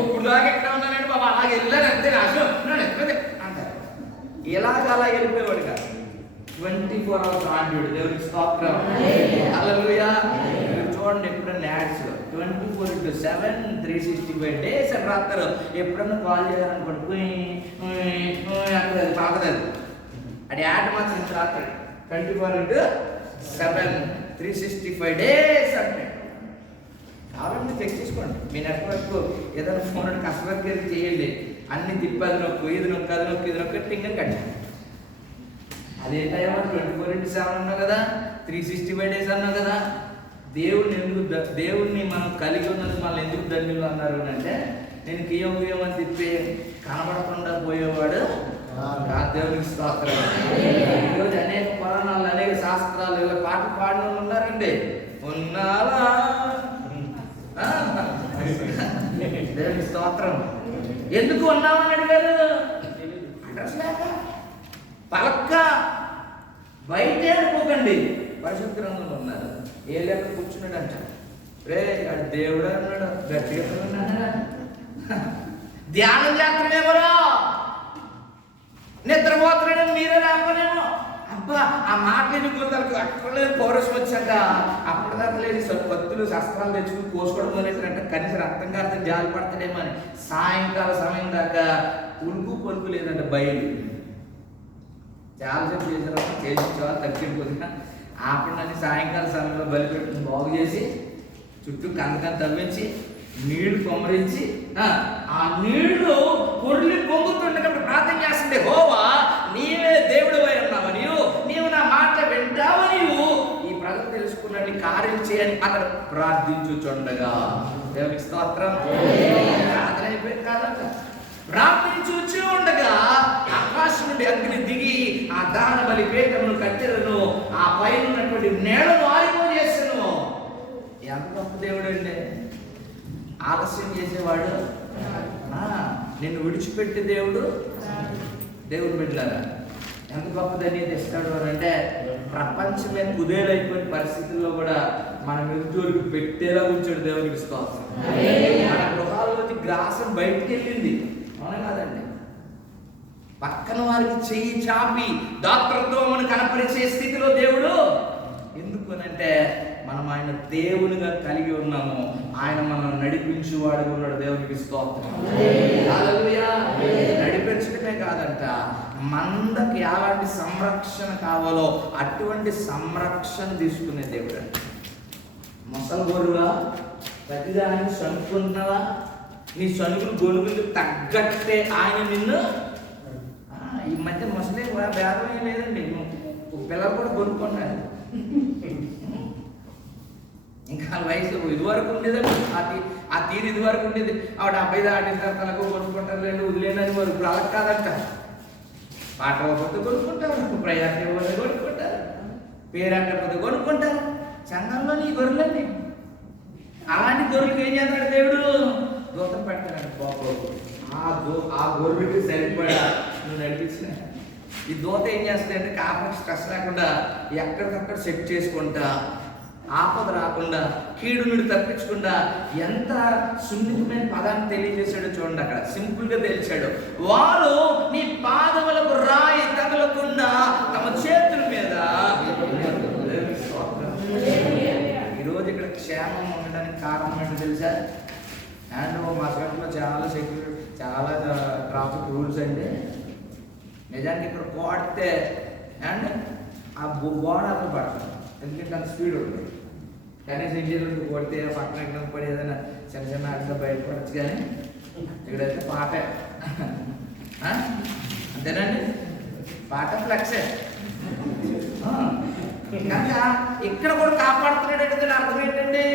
ఇప్పుడు దాకా ఎక్కడ ఉన్నానండి బాబా, అలాగే వెళ్ళాను అంతే. రాజు అలా వెళ్ళిపోయేవాడు కాదు. 24 hours ఆడ్యుడు. దేవునికి స్తోత్రం. హల్లెలూయా. మీరు చూడండి, ఎప్పుడన్నా యాడ్స్ 24/7 365 days అని రాస్తారు. ఎప్పుడన్నా కాల్ చేయాలనుకోండి అక్కడ పాకలేదు. అది యాడ్ మాత్రం రాస్తాడు 24/7 365 days అంటే. కావాలంటే చెక్ చేసుకోండి. మీ నెట్వర్క్ ఏదైనా ఫోన్ కస్టమర్ కేర్ చేయండి. అన్ని తిప్పది నొక్కు, ఇది నొక్కు, అది నొక్కు, ఇది నొక్కు, టింగని కట్టాను. అదేంటో 24/7 అన్నావు కదా, 365 days అన్నావు కదా. దేవుణ్ణి మనం కలిగి ఉన్నది మనల్ని ఎందుకు ధన్యులు అన్నారు అంటే, నేను కియం అని తిప్పి కనబడకుండా పోయేవాడు దేవునికి స్తోత్రం. ఈరోజు అనేక పురాణాలు, అనేక శాస్త్రాలు, ఇలా పాటలు పాడిన వాళ్ళు ఉన్నారండి. ఉన్నారా దేవునికి స్తోత్రం. ఎందుకు ఉన్నామని అడిగారు. అడ్రస్ లేక, పలక్క, బయట అనుకోకండి. పరిశుద్ధ గ్రంథంలో ఉన్నారు. ఏ లేక కూర్చున్నాడు అంట. రే అది దేవుడు అన్నాడు. గట్టిగా ధ్యానం చేస్తున్నాడేమో, నిద్రపోతున్నాడని మీరే లేపలేమో. అబ్బా ఆ మాట ఎన్నుకోదానికి అక్కడ పౌరస్ వచ్చాక అప్పటిదాకా లేదు కత్తులు శస్త్రాలు తెచ్చుకుని కోసుకోవడం మొదలెట్టారంట. కనీసం రక్తం కారితే జాలి పడతాడేమో అని. సాయంకాల సమయం దాకా ఉలుకు పలుకు లేదంట. బయలు చాలాసేపు చేసిన చాలా తగ్గిపోతున్నా ఆపండి. సాయంకాల సమయంలో బలి పెట్టుకుని బాగు చేసి చుట్టూ కందకం తవ్వించి నీళ్లు కొమ్మరించి ఆ నీళ్లు పొర్లి పొంగుతుండగా ప్రార్థన చేస్తుంటే, హోవా నీవే దేవుడు అయి ఉన్నావు, నీవు నా మాట వింటావు, ఈ ప్రజలు తెలుసుకున్నాడు, కార్యం చేయని అక్కడ ప్రార్థించుచుండగా. దేవునికి స్తోత్రం. ప్రార్థన అయిపోయింది కాదంట. ప్రార్థించు ఉండగా ఆకాశం నుండి అగ్ని దిగి ఆ దాన బలి పీఠమును, కట్టెలను, ఆ పైన ఉన్నటువంటి నేలను ఆరిపోజేసెను. ఎంత గొప్ప దేవుడు అండి. ఆలస్యం చేసేవాడు, నిన్ను విడిచిపెట్టే దేవుడు బిడ్డలారా ఎంత గొప్ప ధన్యత ఇస్తాడు అని అంటే, ప్రపంచమే కుదేలైపోయిన పరిస్థితుల్లో కూడా మన ఎదుటోరికి పెట్టేలా ఉంచాడు. దేవునికి స్తోత్రం. మన గృహాల్లోకి గ్రాసం బయటికి వెళ్ళింది, అవునా కాదండి. పక్కన వారికి చెయ్యి చాపి డాక్టర్తో మనం కనపరిచే స్థితిలో దేవుడు. ఎందుకు అంటే మనం ఆయన దేవునిగా కలిగి ఉన్నాము. ఆయన మనం నడిపించేవాడుగా ఉన్నాడు. దేవునికి స్తోత్రం. హల్లెలూయా. నడిపించడమే కాదంట, మందకి ఎలాంటి సంరక్షణ కావాలో అటువంటి సంరక్షణ తీసుకునే దేవుడు. మొసలు గోరుగా ప్రతిదానికి సనుకుంటున్నావా? నీ సనుకులు గొలుగులు తగ్గట్టే ఆయన నిన్ను. ఈ మధ్య మొసలే భేదం ఏం లేదండి. పిల్లలు కూడా కొనుక్కున్నారు. ఇంకా వయసు ఇదివరకు ఉండేదండి. ఆ తీరు ఇదివరకు ఉండేది. ఆవిడ అబ్బాయి దాటిన తనకు కొనుక్కుంటారు లేండి, వదిలేనని వారు. ఇప్పుడు అలా కాదంట. పాట పోతే కొనుక్కుంటారు, ప్రయాణం ఇవ్వకపోతే కొనుక్కుంటారు, పేరంటపోతే కొనుక్కుంటారు. సంఘంలో నీ గొర్రెలండి. అలాంటి గొర్రెలకు ఏం చేస్తాడు దేవుడు? దూతం పెడతాడు. బాబు ఆ గొర్రెకి సరిపడా నువ్వు నడిపించిన ఈ దూత ఏం చేస్తాడంటే, కాపం స్ట్రెస్ లేకుండా ఎక్కడికక్కడ సెట్ చేసుకుంటా, ఆపద రాకుండా, కీడు నుండి తప్పించకుండా ఎంత సున్నితమైన పదాన్ని తెలియజేశాడో చూడండి. అక్కడ సింపుల్ గా తెలిసాడు. వారు నీ పాదములకు రాయి తగలకుండా తమ చేతుల మీద. ఈరోజు ఇక్కడ క్షేమం ఉండడానికి కారణం ఏంటో తెలుసా? అండ్ మా సంఘంలో చాలా సెక్యూరిటీ, చాలా ట్రాఫిక్ రూల్స్ అండి. నిజానికి ఇక్కడ కొడితే అండ్ ఆ గోడ అతను పడతాం, ఎందుకంటే అంత స్పీడ్ ఉంటుంది. కనీసం ఇండియన్లు కొడితే పక్కన ఎక్కడ పడి ఏదైనా చిన్న చిన్న అట్లా బయటపడచ్చు. కానీ ఇక్కడైతే పాటే, అంతేనండి, పాట ఫ్లెక్సే. కనుక ఇక్కడ కూడా కాపాడుతున్నాడు అంటే దాని అర్థం ఏంటండి?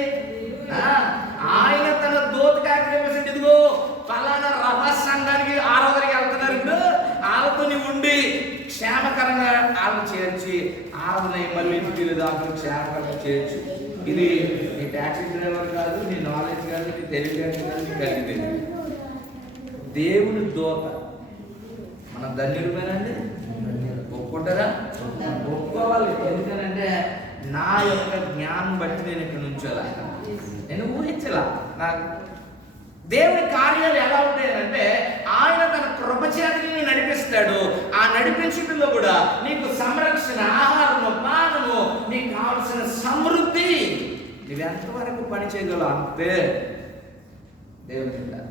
ఆయన తన దూతకి ఆగ్రహించండి, ఇదిగో పలానా రహస్యంగానికి ఆరాధనకి వెళ్తున్నారు, ఇప్పుడు వాళ్ళతో ఉండి క్షేమకరంగా వాళ్ళని చేర్చి వాళ్ళని మళ్ళీ ఇంటికి దాంట్లో క్షేమకరంగా చేర్చు. ఇది నీ ట్యాక్సీ డ్రైవర్ కాదు, నీ నాలెడ్జ్ కాదు, నీ తెలివితేటలు కాదు, నీ కలిగింది దేవుని దూత. మన ధన్యులమేనండి. ఒప్పుకుంటారా? ఒప్పుకోవాలి. ఎందుకనంటే నా యొక్క జ్ఞానం బట్టి నేను ఇక్కడ నుంచోలా, నేను ఊహించలా. నాకు దేవుని కార్యాలు ఎలా ఉంటాయంటే, ఆయన తన కృపచేతని నడిపిస్తాడు. ఆ నడిపించడంలో కూడా నీకు సంరక్షణ, ఆహారము, పానము, నీకు కావలసిన సమృద్ధి, నువ్వు ఎంతవరకు పని చేయగలవు అంతే. దేవుని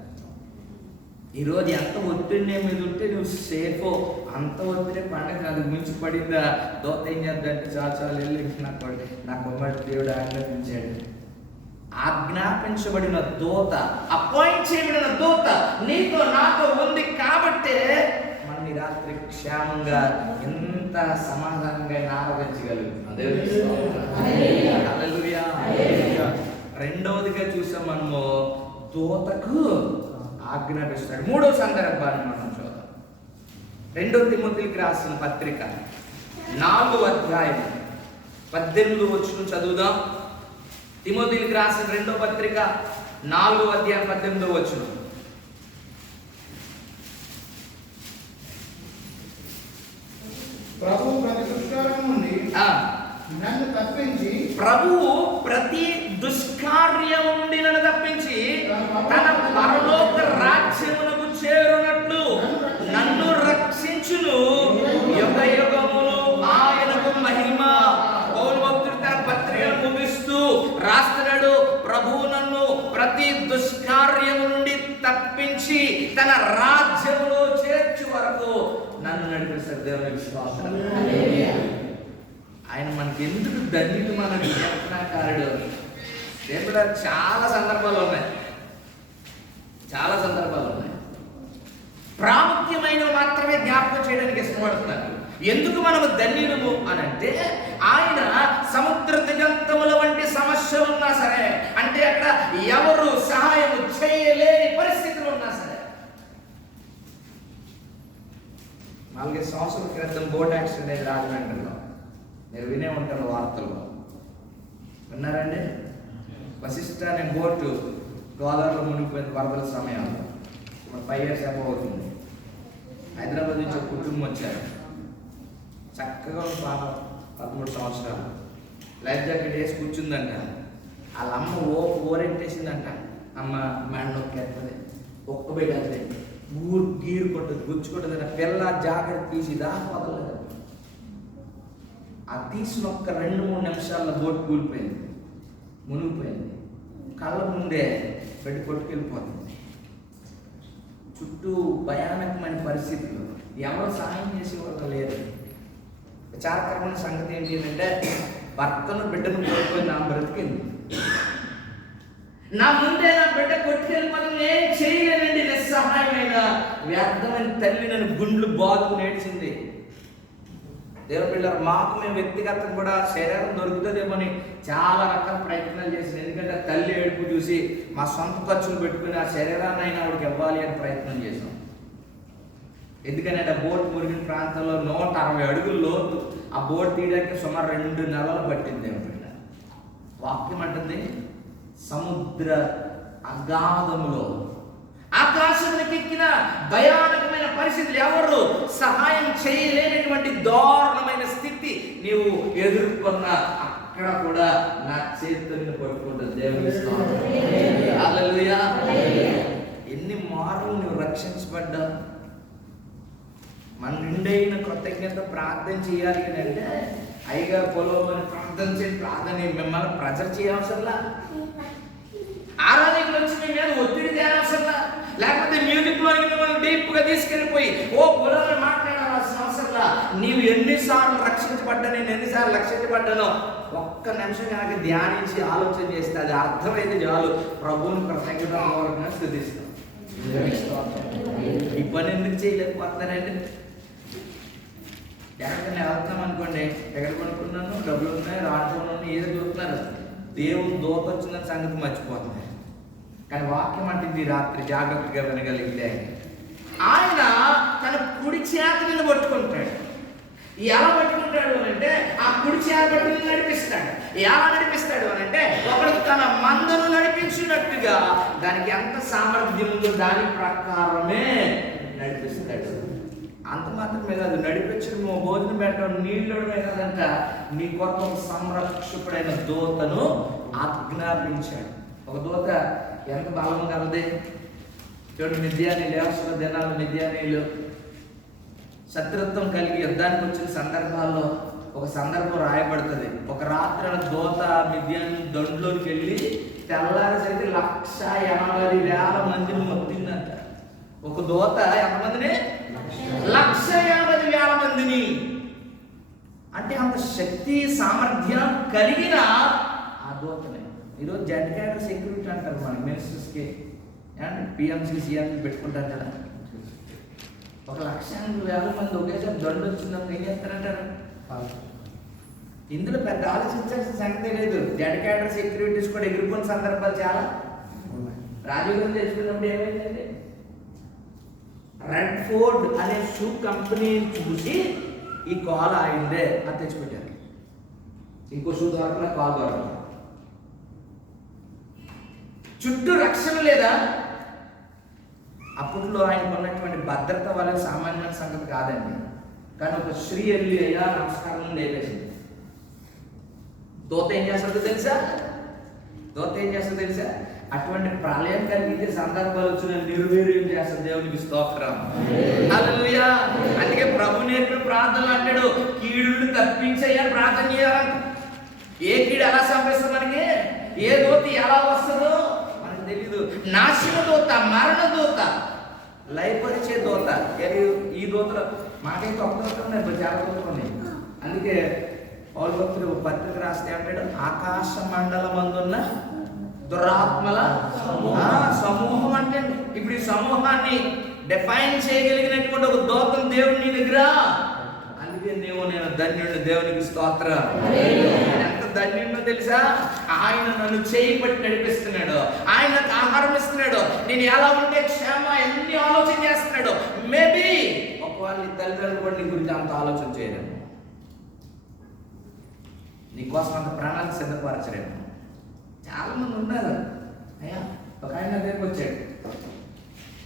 ఈరోజు ఎంత ఒత్తిడి మీద ఉంటే నువ్వు సేఫో అంత ఒత్తిడి పండుగ అది మించి పడిందా, దోత ఏం చేద్దంటే చాలు వెళ్ళి నా కొమ్మటి దేవుడు ఆజ్ఞాపించాడు. ఆజ్ఞాపించబడిన దూత, అపాయింట్ చేయబడిన దూత నీతో నాతో ఉంది కాబట్టే మనం ఈ రాత్రి క్షేమంగా ఎంత సమాధానంగా ఆరాధించగలుగుతాం. రెండవదిగా చూసాం మనము, దూతకు ఆజ్ఞాపిస్తాడు. మూడో సందర్భాన్ని మనం చూద్దాం. 2 తిమోతికి రాసిన పత్రిక 4వ అధ్యాయం 18వ వచనం చదువుదాం. తిమోతికి రాసిన 2వ పత్రిక 4వ అధ్యాయం 18వ వచనం. ప్రభువు ప్రతి దుష్కార్యం నుండి నన్ను తప్పించి, ప్రభువు ప్రతి దుష్కార్యం నుండి నన్ను తప్పించి తన పరలోక రాజ్యమునకు చేరునట్లు నన్ను రక్షించును. యుగ యుగములు ఆయనకు మహిమ. పౌలు భక్తుడు తన పత్రికను ముగిస్తూ రాస్తున్నాడు, ప్రభువు నన్ను ప్రతి దుష్కార్యము నుండి తప్పించి తన రాజ్యములో చేర్చు వరకు నన్ను నడిపిస్తాడు. దేవునికి స్తోత్రం. ఆయన మనకి ఎందుకు ధన్యుడు, మనకి యత్నకారుడు. దేవుడు చాలా సందర్భాలు ఉన్నాయి, చాలా సందర్భాలు ఉన్నాయి. ప్రాముఖ్యమైనవి మాత్రమే జ్ఞాపకం చేయడానికి ఇష్టపడుతున్నారు. ఎందుకు మనము ధన్యులము అని అంటే, ఆయన సముద్ర దిగంతముల వంటి సమస్యలు ఉన్నా సరే, అంటే అక్కడ ఎవరు సహాయం చేయలేని పరిస్థితులు ఉన్నా సరే. 4 సంవత్సరాల క్రితం బోట్ యాక్సిడెంట్ అయింది రాజమండ్రిలో. మీరు వినే ఉంటారు వార్తల్లో, విన్నారండి? వశిష్ఠ అనే బోటు గోదావరిలో మునిగిపోయింది వరదల సమయంలో. 5 years అబౌవ్ అవుతుంది. హైదరాబాద్ నుంచి ఒక కుటుంబం వచ్చారు. చక్కగా పాప 13 సంవత్సరాలు లైఫ్ జాకెట్ వేసి కూర్చుందంట. వాళ్ళ అమ్మ ఓరెంటేసిందంట. అమ్మ మేడ నొక్కేస్తుంది, ఒక్క బిడ్డ గీరు కొట్టదు, గుచ్చుకుంటుంది. పిల్ల జాకెట్ తీసి దాపదలేదు. ఆ తీసిన ఒక్క 2-3 నిమిషాల్లో బోట్ కూలిపోయింది, మునిగిపోయింది. కళ్ళ ముందే పెట్టి కొట్టుకెళ్ళిపోతుంది. చుట్టూ భయానకమైన పరిస్థితులు, ఎవరు సహాయం చేసేవాళ్ళు లేరు. విచారకరమైన సంగతి ఏంటి అంటే, భర్తను బిడ్డను కోల్పోయింది, ఆమె బ్రతికింది. నా ముందే నా బిడ్డ కొట్టుకెళ్ళిపోతుంది, నేను చేయలేనండి, నిస్సహాయమైన వ్యర్థమైన తల్లి నన్ను గుండ్లు బాధకు నేర్చింది. దేవుని పిల్లలు, మాకు మేము వ్యక్తిగతంగా కూడా శరీరం దొరుకుతుందేమని చాలా రకాల ప్రయత్నాలు చేసింది. ఎందుకంటే తల్లి ఏడుపు చూసి మా సొంత ఖర్చులు పెట్టుకుని ఆ శరీరాన్ని అయినా ఆవిడకి ఇవ్వాలి అని ప్రయత్నం చేసాం. ఎందుకంటే బోట్ మురిగిన ప్రాంతంలో 160 అడుగుల లోతు. ఆ బోట్ తీయడానికి సుమారు 2 నెలలు పట్టింది. దేవుని పిల్ల, వాక్యం అంటుంది, సముద్ర అగాధములో ఆకాశానికి ఎక్కిన భయానకమైన పరిస్థితులు, ఎవరు సహాయం చేయలేనటువంటి దారుణమైన స్థితి నీవు ఎదుర్కొన్న అక్కడ కూడా నా చేతుల్ని పట్టుకుంటుంది. దేవుని స్తోత్రం. హల్లెలూయా. ఎన్ని మార్లు నువ్వు రక్షించబడ్డా. మన నిండైన కృతజ్ఞత ప్రార్థన చేయాలి అంటే, అయ్యగా పొలవని ప్రార్థన చేసి ప్రార్థన మిమ్మల్ని ప్రెజర్ చేయవసరంలా. ఆరాధనలు వచ్చి మీ మీద ఒత్తిడి తేనవసరంలా. లేకపోతే మ్యూజిక్ లో మిమ్మల్ని డీప్ గా తీసుకెళ్ళిపోయి ఓ పొలాన్ని మాట్లాడాల్సిన అవసరంలా. నీవు ఎన్నిసార్లు రక్షించబడ్డా, నేను ఎన్నిసార్లు రక్షించబడ్డానో ఒక్క నిమిషం కనుక ధ్యానించి ఆలోచన చేస్తే అది అర్థమైతే చాలు. ప్రభువుని కృతజ్ఞతాపూర్వకంగా స్తుతిస్తాం. ఈ పని ఎందుకు చేయలేకపోతున్నారండి? ఎక్కడికైనా వెళ్తున్నాం అనుకోండి, ఎక్కడ కొనుక్కున్నాను, డబ్బులు ఉన్నాయి, రాడుకున్నాను, ఏదో చూస్తున్నారు, దేవుడు దూత వచ్చిందని సంగతి మర్చిపోతున్నాయి. కానీ వాక్యం అంటుంది రాత్రి జాగ్రత్తగా వినగలిగితే, ఆయన తన కుడి చేతిని పట్టుకుంటాడు. ఎలా పట్టుకుంటాడు అంటే, ఆ కుడి చేతి పట్టుకుని నడిపిస్తాడు. ఎలా నడిపిస్తాడు అని అంటే, ఒకడు తన మందను నడిపించినట్టుగా దానికి ఎంత సామర్థ్యం ఉందో దాని ప్రకారమే నడిపిస్తాడు. అంత మాత్రమే కాదు, నడిపించడము, భోజనం పెట్టడం, నీళ్ళు కాదంట, నీ కొత్త సంరక్షకుడైన దూతను ఆజ్ఞాపించాడు. ఒక దూత ఎంత బలం కలది చూడండి. మిద్యానీయులు, 50 దినాలు మిద్యానీయులు శత్రుత్వం కలిగి యుద్ధానికి వచ్చిన సందర్భాల్లో ఒక సందర్భం రాయబడుతుంది. ఒక రాత్రి దూత మిద్యాను దొండ్లోకి వెళ్ళి తెల్లారేసరికి 180,000 మందిని మొత్తిందంట. ఒక దూత ఎంతమందిని? 180,000 మందిని. అంటే అంత శక్తి సామర్థ్యం కలిగిన ఆ దూతనే. ఈరోజు జెడ్ క్యాడర్ సెక్యూరిటీ అంటారు మన మినిస్టర్స్కి అండ్ పిఎంసీ సిఎంసీ పెట్టుకుంటారు కదా. 180,000 మంది ఒకేసారి దొండ వచ్చిందని ఏం చేస్తారంటారు? ఇందులో పెద్ద ఆలోచించాల్సిన సంగతి లేదు. జెడ్ క్యాడర్ సెక్యూరిటీస్ కూడా ఎగిరిపోయిన సందర్భాలు చాలా. రాజీవ్ గాంధీ తెచ్చుకున్నప్పుడు ఏమైందండి? రెడ్ ఫోర్డ్ అనే షూ కంపెనీని చూసి ఈ కాల్ ఆగిందే అని తెచ్చిపెట్టారు. ఇంకో షూ దొరకలా, కాల్ దొరకలా. చుట్టూ రక్షణ లేదా? అప్పట్లో ఆయనకు ఉన్నటువంటి భద్రత వల్ల సామాన్యమైన సంగతి కాదండి. కానీ ఒక స్త్రీ వెళ్ళి అయ్యా నమస్కారం లేవేసింది. దూత ఏం చేస్తుందో తెలుసా? అటువంటి ప్రళయం కలిగించే సందర్భాలు వచ్చిన నిర్వీర్యం చేస్తుంది. దేవునికి స్తోత్రం, హల్లెలూయా. అందుకే ప్రభు నేర్పిన ప్రార్థనలు అంటాడు, కీడుని తప్పించయ్యని ప్రార్థన చేయాలంట. ఏ కీడు ఎలా సంభవిస్తుంది మనకి, ఏ దూత ఎలా వస్తుందో మనకు తెలీదు. నాశన దూత, మరణ దూత, లయపరిచే దూత. ఈ దూతలు మాకైతే ఒక్క దూత ఉన్నాయి, చాలా దూతలు ఉన్నాయి. అందుకే పౌలు భక్తుడు పత్రిక రాస్తే అంటాడు, ఆకాశ మండలమందున్న దురాత్మల సమూహం అంటే. ఇప్పుడు ఈ సమూహాన్ని డిఫైన్ చేయగలిగినటువంటి ఒక దూతం దేవుడు నీ దగ్గర. అందుకే నేను ధన్యుడు, దేవునికి స్తోత్రం. ఎంత ధన్యుడో తెలుసా? ఆయన నన్ను చేయి పట్టి నడిపిస్తున్నాడు, ఆయన నాకు ఆహారం ఇస్తున్నాడు, నేను ఎలా ఉంటే క్షేమ ఎన్ని ఆలోచన చేస్తున్నాడు. మేబీ ఒకవేళ నీ తల్లిదండ్రులు కూడా నీ గురించి అంత ఆలోచన చేయలేము, నీకోసం అంత ప్రాణాలకు సిద్ధపరచలేము. చాలా మంది ఉన్నారు. అయ్యా ఒక ఆయన దగ్గరికి వచ్చాడు,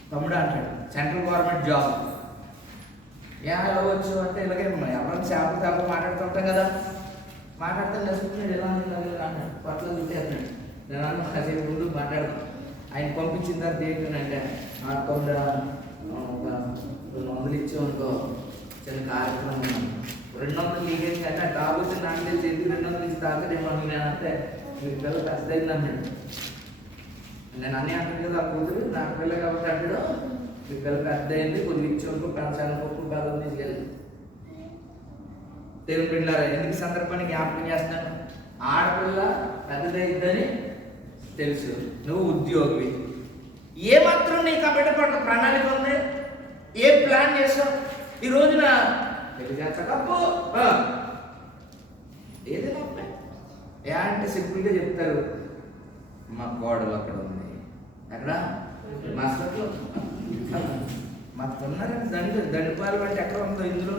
తమ్ముడు అంటాడు, సెంట్రల్ గవర్నమెంట్ జాబ్. ఎలా వచ్చు అంటే ఇలాగే ఎవరైనా చేపలు మాట్లాడుతుంటాం కదా, మాట్లాడుతూ నేర్చుకుంటున్నాడు. ఎలా అంటాడు, పట్ల చూసేస్తున్నాడు. నేను కాసేపు ముందు మాట్లాడతాం. ఆయన పంపించిన తర్వాత ఏంటంటే, తమ్ముడు ఒక 200 ఇచ్చామనుకో, చిన్న కార్యక్రమం 200 లీగేజ్ అంటే తాగుతుంది. నాకు తెలిసి ఎందుకు 200 ఇచ్చి తాగుతాడేమో నేనంటే, మీకు పిల్ల పెద్దదైంది అన్నాడు. నేను అన్నీ అంటాను కదా, ఆ కూతురు నాకు పిల్ల కాబట్టి అంటాడు, మీకు పిల్ల పెద్ద అయింది, కొద్దిగా ఇచ్చేందుకు పెంచాలనుకో బలం తీసుకెళ్ళి. దేవుని బిడ్డలారా, ఎందుకు సందర్భాన్ని జ్ఞాపకం చేస్తాను? ఆడపిల్ల పెద్దదైద్దని తెలుసు, నువ్వు ఉద్యోగి, ఏమాత్రం నీకు ఆ బిడ్డ పట్ల ప్రణాళిక ఉంది, ఏ ప్లాన్ చేసావు? ఈ రోజున పెళ్లి చేస్తాకప్పు ఏదైనా అంటే సింపుల్గా చెప్తారు, మా కోడలు అక్కడ ఉంది, అక్కడ మా సొంతలో మాకు ఉన్నారని దండిపాలు అంటే ఎక్కడ ఉందో ఇందులో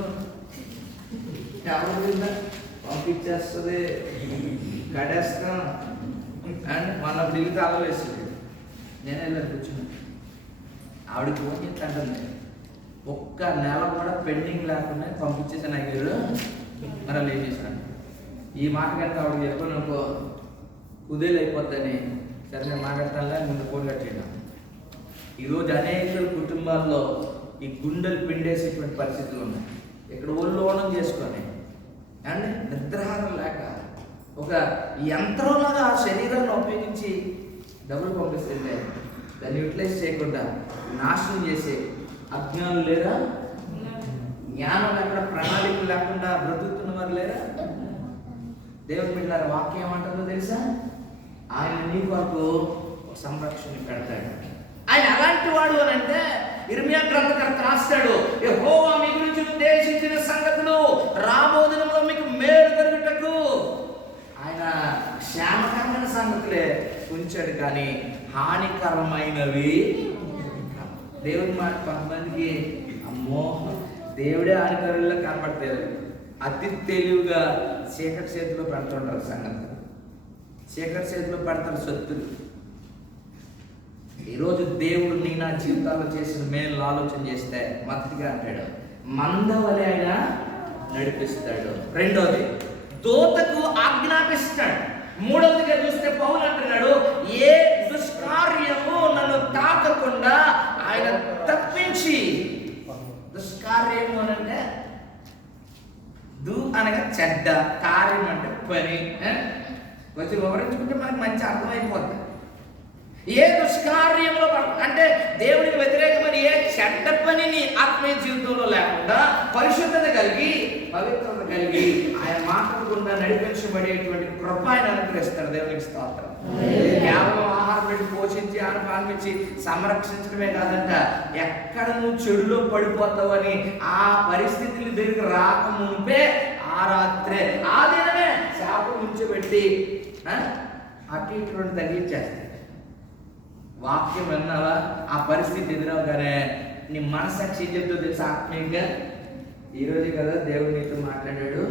ఎవరు పంపించేస్తుంది, గడేస్తాం అండ్ మన దిల్లు తాగలేస్తుంది. నేనే వెళ్ళాను కూర్చున్నా, ఆవిడకి ఫోన్ చేసి అంటుంది, ఒక్క నెల కూడా పెండింగ్ లేకుండా పంపించేసాను అయ్యారు, మరి అలా ఏం చేశాను. ఈ మాట కనుక ఆవిడ చెప్పను అనుకో, కుదేలు అయిపోద్దని, సరే నేను మాట్లాడతానులే, ముందు ఫోన్ కట్టేయడం. ఈరోజు అనేక కుటుంబాల్లో ఈ గుండెలు పిండేసేటువంటి పరిస్థితులు ఉన్నాయి. ఇక్కడ ఒళ్ళు ఓనం చేసుకొని అండ్ నిద్రాహారం లేక ఒక యంత్రంలాగా ఆ శరీరాన్ని ఉపయోగించి డబ్బులు పంపిస్తుంటే దాన్ని యూటిలైజ్ చేయకుండా నాశనం చేసే అజ్ఞానులు లేరా? జ్ఞానం లేకుండా, ప్రణాళికలు లేకుండా బ్రతుకుతున్న వారు లేరా? దేవుని బిడ్డలారా, వాక్యం ఏమంటుందో తెలుసా? ఆయన నీ కొరకు సంరక్షణ పెడతాడు. ఆయన అలాంటి వాడు అని అంటే ఇర్మియా గ్రంథకర్త రాస్తాడు, యెహోవా మీ గురించి ఉద్దేశించిన సంగతులు రాబో దినంలో మీకు మేలు కలుగుటకు ఆయన క్షేమకరమైన సంగతులే ఉంచాడు, కానీ హానికరమైనవి. దేవుని మాట కొంతమందికి అమ్మో దేవుడే హానికరుల్లో కనపడతారు, అతి తెలివిగా చీకటి చేతిలో పెడుతుంటారు సంగతి, చీకటి చేతిలో పెడతారు సొత్తులు. ఈరోజు దేవుడు నీ నా జీవితాల్లో చేసిన మేలు ఆలోచన చేస్తే మొదటిగా అంటాడు, మందవలే ఆయన నడిపిస్తాడు. రెండోది, దూతకు ఆజ్ఞాపిస్తాడు. మూడవదిగా చూస్తే పౌలు అంటున్నాడు, ఏ దుష్కార్యము నన్ను తాకకుండా ఆయన తప్పించి దుష్కార్యము అని అంటే దు అనగా చెడ్డ, కార్యం అంటే పని. కొంచెం వివరించుకుంటే మనకు మంచి అర్థమైపోతుంది. ఏ దుష్కార్యంలో అంటే దేవునికి వ్యతిరేకమైన ఏ చెడ్డ పనిని ఆత్మీయ జీవితంలో లేకుండా పరిశుద్ధత కలిగి పవిత్రత కలిగి ఆయన మాటల గుండా నడిపించబడేటువంటి కృప ఆయన అనుగ్రహిస్తాడు. దేవునికి స్తోత్రం. కేవలం ఆహారం పెట్టి పోషించి ఆహారం ఇచ్చి సంరక్షించడమే కాదంట, ఎక్కడ నువ్వు చెడులో పడిపోతావని ఆ పరిస్థితులు దగ్గర రాకముందే ఆ రాత్రే ఆ దినమే శాపం నుంచోబెట్టి అటు ఇటువంటి తగ్గించేస్తాడు. వాక్యం విన్నావా? ఆ పరిస్థితి ఎదురవగానే నీ మనసాక్షి ఏం చెప్తుందో తెలుసా? ఆత్మీయంగా ఈరోజే కదా దేవుడు నీతో మాట్లాడాడు,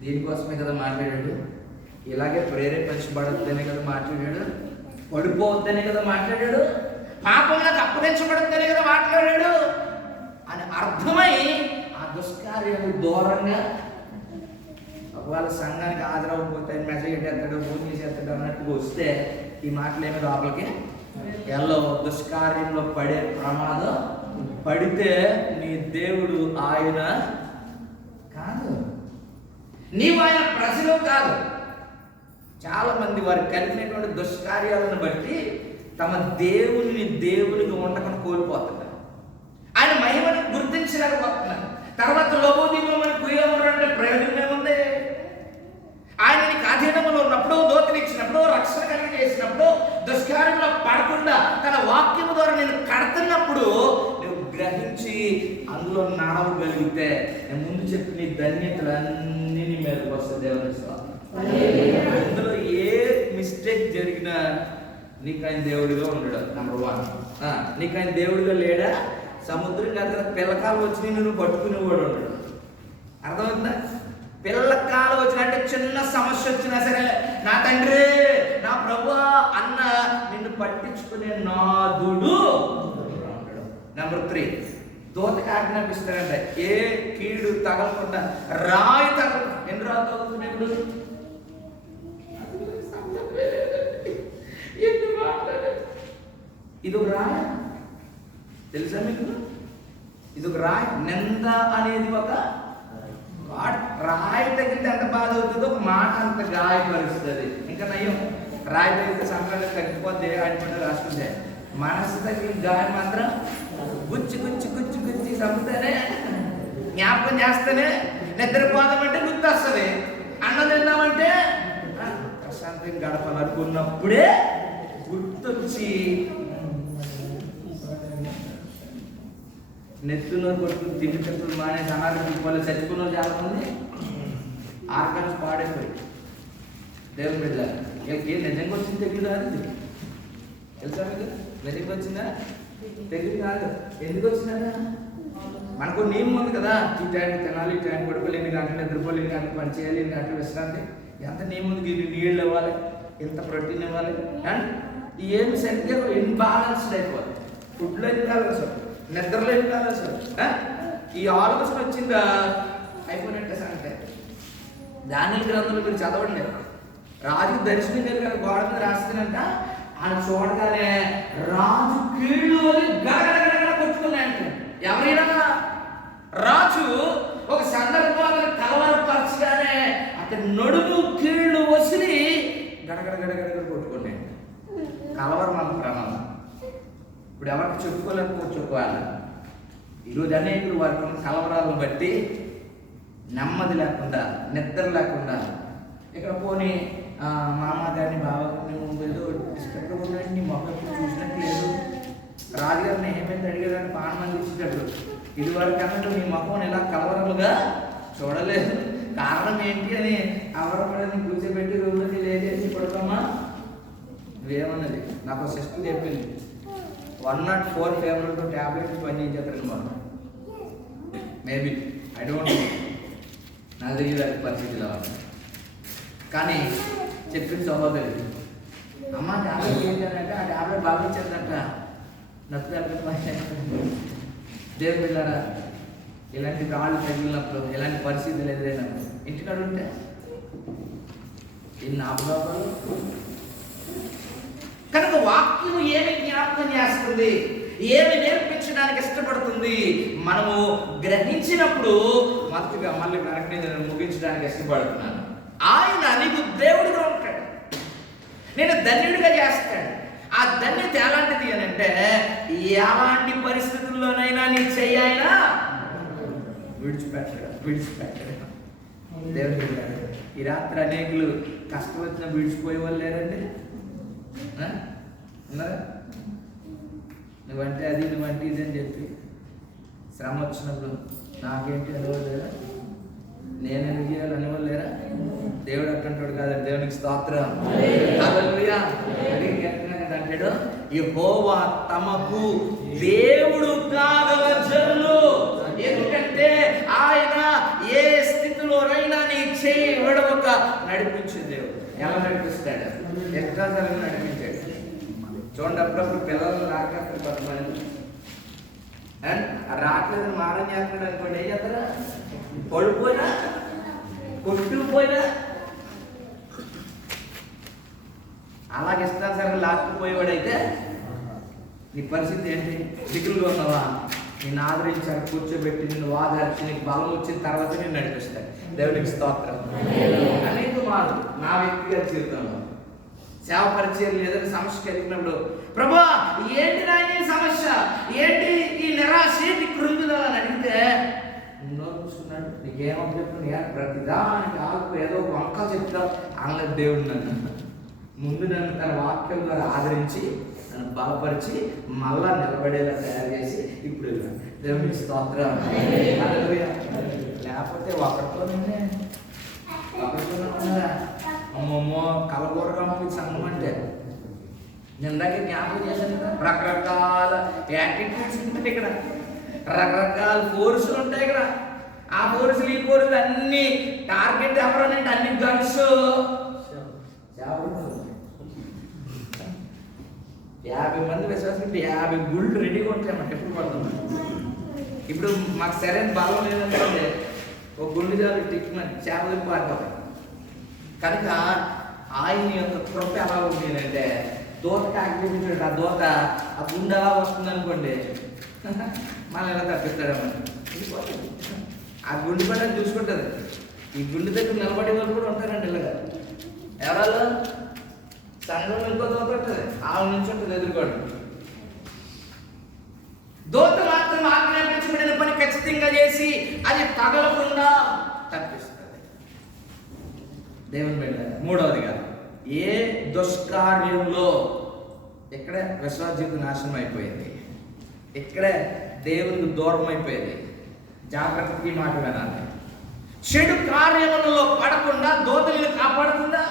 దీనికోసమే కదా మాట్లాడాడు, ఇలాగే ప్రేరేపించబడద్దనే కదా మాట్లాడాడు, పడిపోవద్దనే కదా మాట్లాడాడు, పాపంలోకి అప్పగించబడద్దనే కదా మాట్లాడాడు అని అర్థమై ఆ దుష్కార్యాలు దూరంగా ఒకవేళ సంఘానికి హాజరవ్వకపోతే మెసేజ్ ఎత్తడం ఫోన్ చేసేస్తాడు అన్నట్టుగా వస్తే ఈ మాటలు ఏమి లోపలికి ఎల్లో దుష్కార్యంలో పడే ప్రమాదం. పడితే నీ దేవుడు ఆయన కాదు, నీవు ఆయన ప్రజలు కాదు. చాలా మంది వారికి కలిగినటువంటి దుష్కార్యాలను బట్టి తమ దేవునికి ఉండకుండా కోల్పోతున్నారు. ఆయన మహిమను గుర్తించలేకపోతున్నారు. తర్వాత లోబోదీపమని కుయ్యమరంటే ప్రయోజనం ఏముంది? ఆయన నీకు అధీనంలో ఉన్నప్పుడు, దోతలు ఇచ్చినప్పుడు, రక్షణ కలిగి చేసినప్పుడు, దుష్కార్యంలో పడకుండా తన వాక్యం ద్వారా నేను కడుతున్నప్పుడు నువ్వు గ్రహించి అందులో నడవగలిగితే నేను ముందు చెప్పిన నీ ధన్యతలన్నీ నీ మీదకి వస్తాయి. దేవుని అందులో ఏ మిస్టేక్ జరిగినా నీకు ఆయన దేవుడిగా ఉండడు. నెంబర్ 1. నీకు ఆయన దేవుడిగా లేడా? సముద్రం కదా పిల్లకాలు వచ్చి నువ్వు పట్టుకునేవాడు ఉండడు. అర్థమవుతుందా? పిల్లకాలు వచ్చినట్టే చిన్న సమస్య వచ్చినా సరే నా తండ్రి నా ప్రభువా అన్న నిన్ను పట్టించుకునే నాదుడు. నెంబర్ 3, దూతకి ఆజ్ఞాపిస్తాడంటే ఏ కీడు తగలకుండా రాయి తగల. ఎన్ని రాళ్ళు తగులుతున్నాయి ఇప్పుడు? ఇది ఒక రాయి తెలుసా మీకు? ఇది ఒక రాయి. నింద అనేది ఒక రాయి తగిలితే ఎంత బాధ అవుతుందో ఒక మాట అంత గాయపరుస్తుంది. ఇంకా నయ్యం రాయి తగిలితే సంక్రాంతి తగ్గిపోతే ఆయన రాసుకుంటే మనసు తగిలిన గాయం మాత్రం గుచ్చి గుచ్చి గుచ్చి గుచ్చి చంపుతానే జ్ఞాపకం చేస్తేనే నిద్రపోదామంటే గుర్తు వస్తుంది. అన్నం తిందామంటే ప్రశాంతంగా గడపాలనుకున్నప్పుడే గుర్తొచ్చి నెత్తులో కొట్టుకుని తిండి తిప్పులు మానేసి అనారోగ్యం వల్ల చచ్చిపోయిన చాలా మంది ఆర్గాన్స్ పాడైపోయి. దేవుని బిడ్డ ఏ నిజంగా వచ్చింది తెగులు కాదు. తెలుసా మీకు? నిజంగా వచ్చిందా? తెగులు కాదు. ఎందుకు వచ్చిందా? మనకు నియమం ఉంది కదా, ఈ టైంకి తినాలి, ఈ టైం పడుకోవాలి, 8 గంటలు నిద్రపోవాలి, 8 గంటలు పని చేయాలి, 8 గంటలు విశ్రాంతి. ఎంత నియమం ఉంది? నీళ్ళు ఇవ్వాలి, ఎంత ప్రోటీన్ ఇవ్వాలి, అండ్ ఏమి సరిగ్గా ఇన్బ్యాలెన్స్డ్ అయిపోవాలి. ఫుడ్లో ఇన్బ్యాలెన్స్, నిద్రలో ఇన్బ్యాలెన్స్. ఈ ఆలోచన వచ్చిందా అయిపోయినట్టే సంగతే. దానియలు గ్రంథంలో మీరు చదవండి. రాజు దర్శనం కలిగిన గోడ మీద రాస్తుందంట, ఆయన చూడగానే రాజు కీళ్ళు గడగడగడ కొట్టుకున్నాయంట. ఎవరైనా రాజు ఒక సందర్భంలో కలవరపరచగానే అతని నడుము కీళ్ళు వసిలి గడగడగడగడ కొట్టుకున్నాయి. కలవరం అంత ప్రమాదం. ఇప్పుడు ఎవరికి చెప్పుకోలేకపోవచ్చు. ఒకవేళ ఈరోజు అనేకులు వారికి ఉన్న కలవరాలను బట్టి నెమ్మది లేకుండా, నిద్ర లేకుండా, ఇక్కడ పోనీ మామ గారిని బావ నువ్వు డిస్టర్బ్గా ఉన్నాడు, నీ మొక్క చూసినట్టు లేదు, రాజుగారిని ఏమైంది అడిగేదాన్ని పానమని చూసేటప్పుడు ఇదివరకు అన్నట్టు నీ మొక్కను ఇలా కలవరలుగా చూడలేదు. కారణం ఏంటి అని అవరపడని కూర్చోబెట్టి రోజు లేచేసి పడుకోమా నువ్వేమన్నది. నాకు సిస్టర్ చెప్పింది 104 ఫేవరెట్ ట్యాబ్లెట్స్ పని చేయించేస్తాను మనం. మేబీ ఐ డోంట్ నో, నాకు తెలియదు అది పరిస్థితిలో. కానీ చెప్పింది సహోదరి, అమ్మ ట్యాబ్లెట్ ఏంటంటే ఆ ట్యాబ్లెట్ బాగా ఇచ్చేదంట, నచ్చు ట్యాబ్లెట్. దేవుని పిల్లరా, ఇలాంటి రాళ్ళు తగిలినప్పుడు, ఇలాంటి పరిస్థితులు ఎదురైనప్పుడు ఇంటికాడ ఉంటే ఇన్ని ఆపదాలు. కనుక వాక్యం ఏమి జ్ఞాపకం చేస్తుంది? ఏమి నేర్పించడానికి ఇష్టపడుతుంది మనము గ్రహించినప్పుడు మొదటిగా మళ్ళీ వెనక్కి నేను ముగించడానికి ఇష్టపడుతున్నాను. ఆయన నీకు దేవుడిగా ఉంటాడు, నేను ధన్యుడిగా చేస్తాడు. ఆ ధన్యత ఎలాంటిది అని అంటే, ఎలాంటి పరిస్థితుల్లోనైనా నీ చెయ్యి ఆయన విడిచిపెట్టడు. దేవుడు ఈ రాత్రి అనేకులు కష్టం వచ్చిన విడిచిపోయే వాళ్ళు లేరండి. ఉన్నారా? నువ్వంటే అది, నువ్వంటే ఇది అని చెప్పి శ్రమ వచ్చినప్పుడు నాకేంటి అనేవాళ్ళు లేరా? నేను ఎందుకు చేయాలి అనేవాళ్ళు లేరా? దేవుడు అట్టంటాడు కాదండి. దేవునికి స్తోత్రం. హల్లెలూయా. అంటాడు, యెహోవా తమకు దేవుడు కాగలజను. ఎందుకంటే ఆయన ఏ స్థితిలోనైనా నీ చేయి విడవక నడిపించే దేవుడు. ఎలా నడిపిస్తాడు? ఎక్స్ట్రాసార్లు నడిపించాడు. చూడండి, అప్పుడప్పుడు పిల్లలు రాకపోతే కొంతమంది రాట్లేదని మారం చేస్తున్నాడు అనుకోండి, ఏం చేస్తారా? పడిపోయినా కొట్టుకుపోయినా అలాగే ఇష్టానుసారంగా లాక్కుపోయేవాడైతే నీ పరిస్థితి ఏంటి? దిగులుగా ఉన్నావా? నిన్ను ఆదరించాడు, కూర్చోబెట్టి నిన్ను వాదార్చి నీకు బలం వచ్చిన తర్వాత నేను నడిపిస్తాను. దేవునికి స్తోత్రం. అనేక మార్లు నా వ్యక్తిగత జీవితంలో సేవ పరిచయం లేదని సమస్య కలిగినప్పుడు, ప్రభా ఏంటి నాయన సమస్య, ఏంటి ఈ నిరాశ, ఏంటి కృంగుదల అని అడిగితే నోరు చూసుకున్నాడు. నీకేమో చెప్పు, ప్రతిదానికి ఆకు ఏదో ఒక వంక చెప్తావు అన్న దేవుడు ముందు నన్ను తన వాక్యం ద్వారా ఆదరించి నన్ను బలపరిచి మళ్ళా నిలబడేలా తయారు చేసి ఇప్పుడు దేవునికి స్తోత్రం. లేకపోతే ఒకరితోనే ఉన్నారా? అమ్మమ్మో కలగూరగా మీకు సంఘం అంటే నిందాక జ్ఞాపకం చేశాను కదా, రకరకాల యాక్టివిటీస్ ఉంటాయి ఇక్కడ, రకరకాల ఫోర్సులు ఉంటాయి ఇక్కడ. ఆ ఫోర్సులు ఈ ఫోర్సులు అన్ని టార్గెట్ ఎవరనంటే అన్ని గన్స్ 50 మంది విశ్వాసం 50 గుళ్ళు రెడీగా ఉంటాయి మనకి ఎప్పుడు పడుతుంది. ఇప్పుడు మాకు సరైన బలం లేదంటే ఒక గుండు జాలు టిక్మని చేపలు పారిపోతాయి. కనుక ఆయన యొక్క కృప ఎలా ఉంది అంటే, దోతకి యాక్టివేట్ ఆ దోత ఆ గుండె ఎలా వస్తుంది అనుకోండి, మళ్ళీ ఎలా తప్పిస్తాడమని ఆ గుండె పని చూసుకుంటుంది. ఈ గుండె దగ్గర నిలబడే వాళ్ళు కూడా ఉంటారండి. ఇలాగా ఎవరాలు సంఘంలో ఇంకో దోత ఉంటుంది, ఆవు నుంచి ఉంటుంది ఎదుర్కోండి. దోత మాత్రం ఆజ్ఞాపించబడిన పని ఖచ్చితంగా చేసి అది తగలకుండా తప్పిస్తుంది. దేవుని బిడ్డ మూడవదిగా, ఏ దుష్కార్యంలో ఇక్కడే విశ్వాస జీవితం నాశనం అయిపోయింది, ఇక్కడే దేవునికి దూరం అయిపోయింది. జాగ్రత్తకి మాట వినాలి. చెడు కార్యములలో పడకుండా దోత నిన్ను కాపాడుతుందా?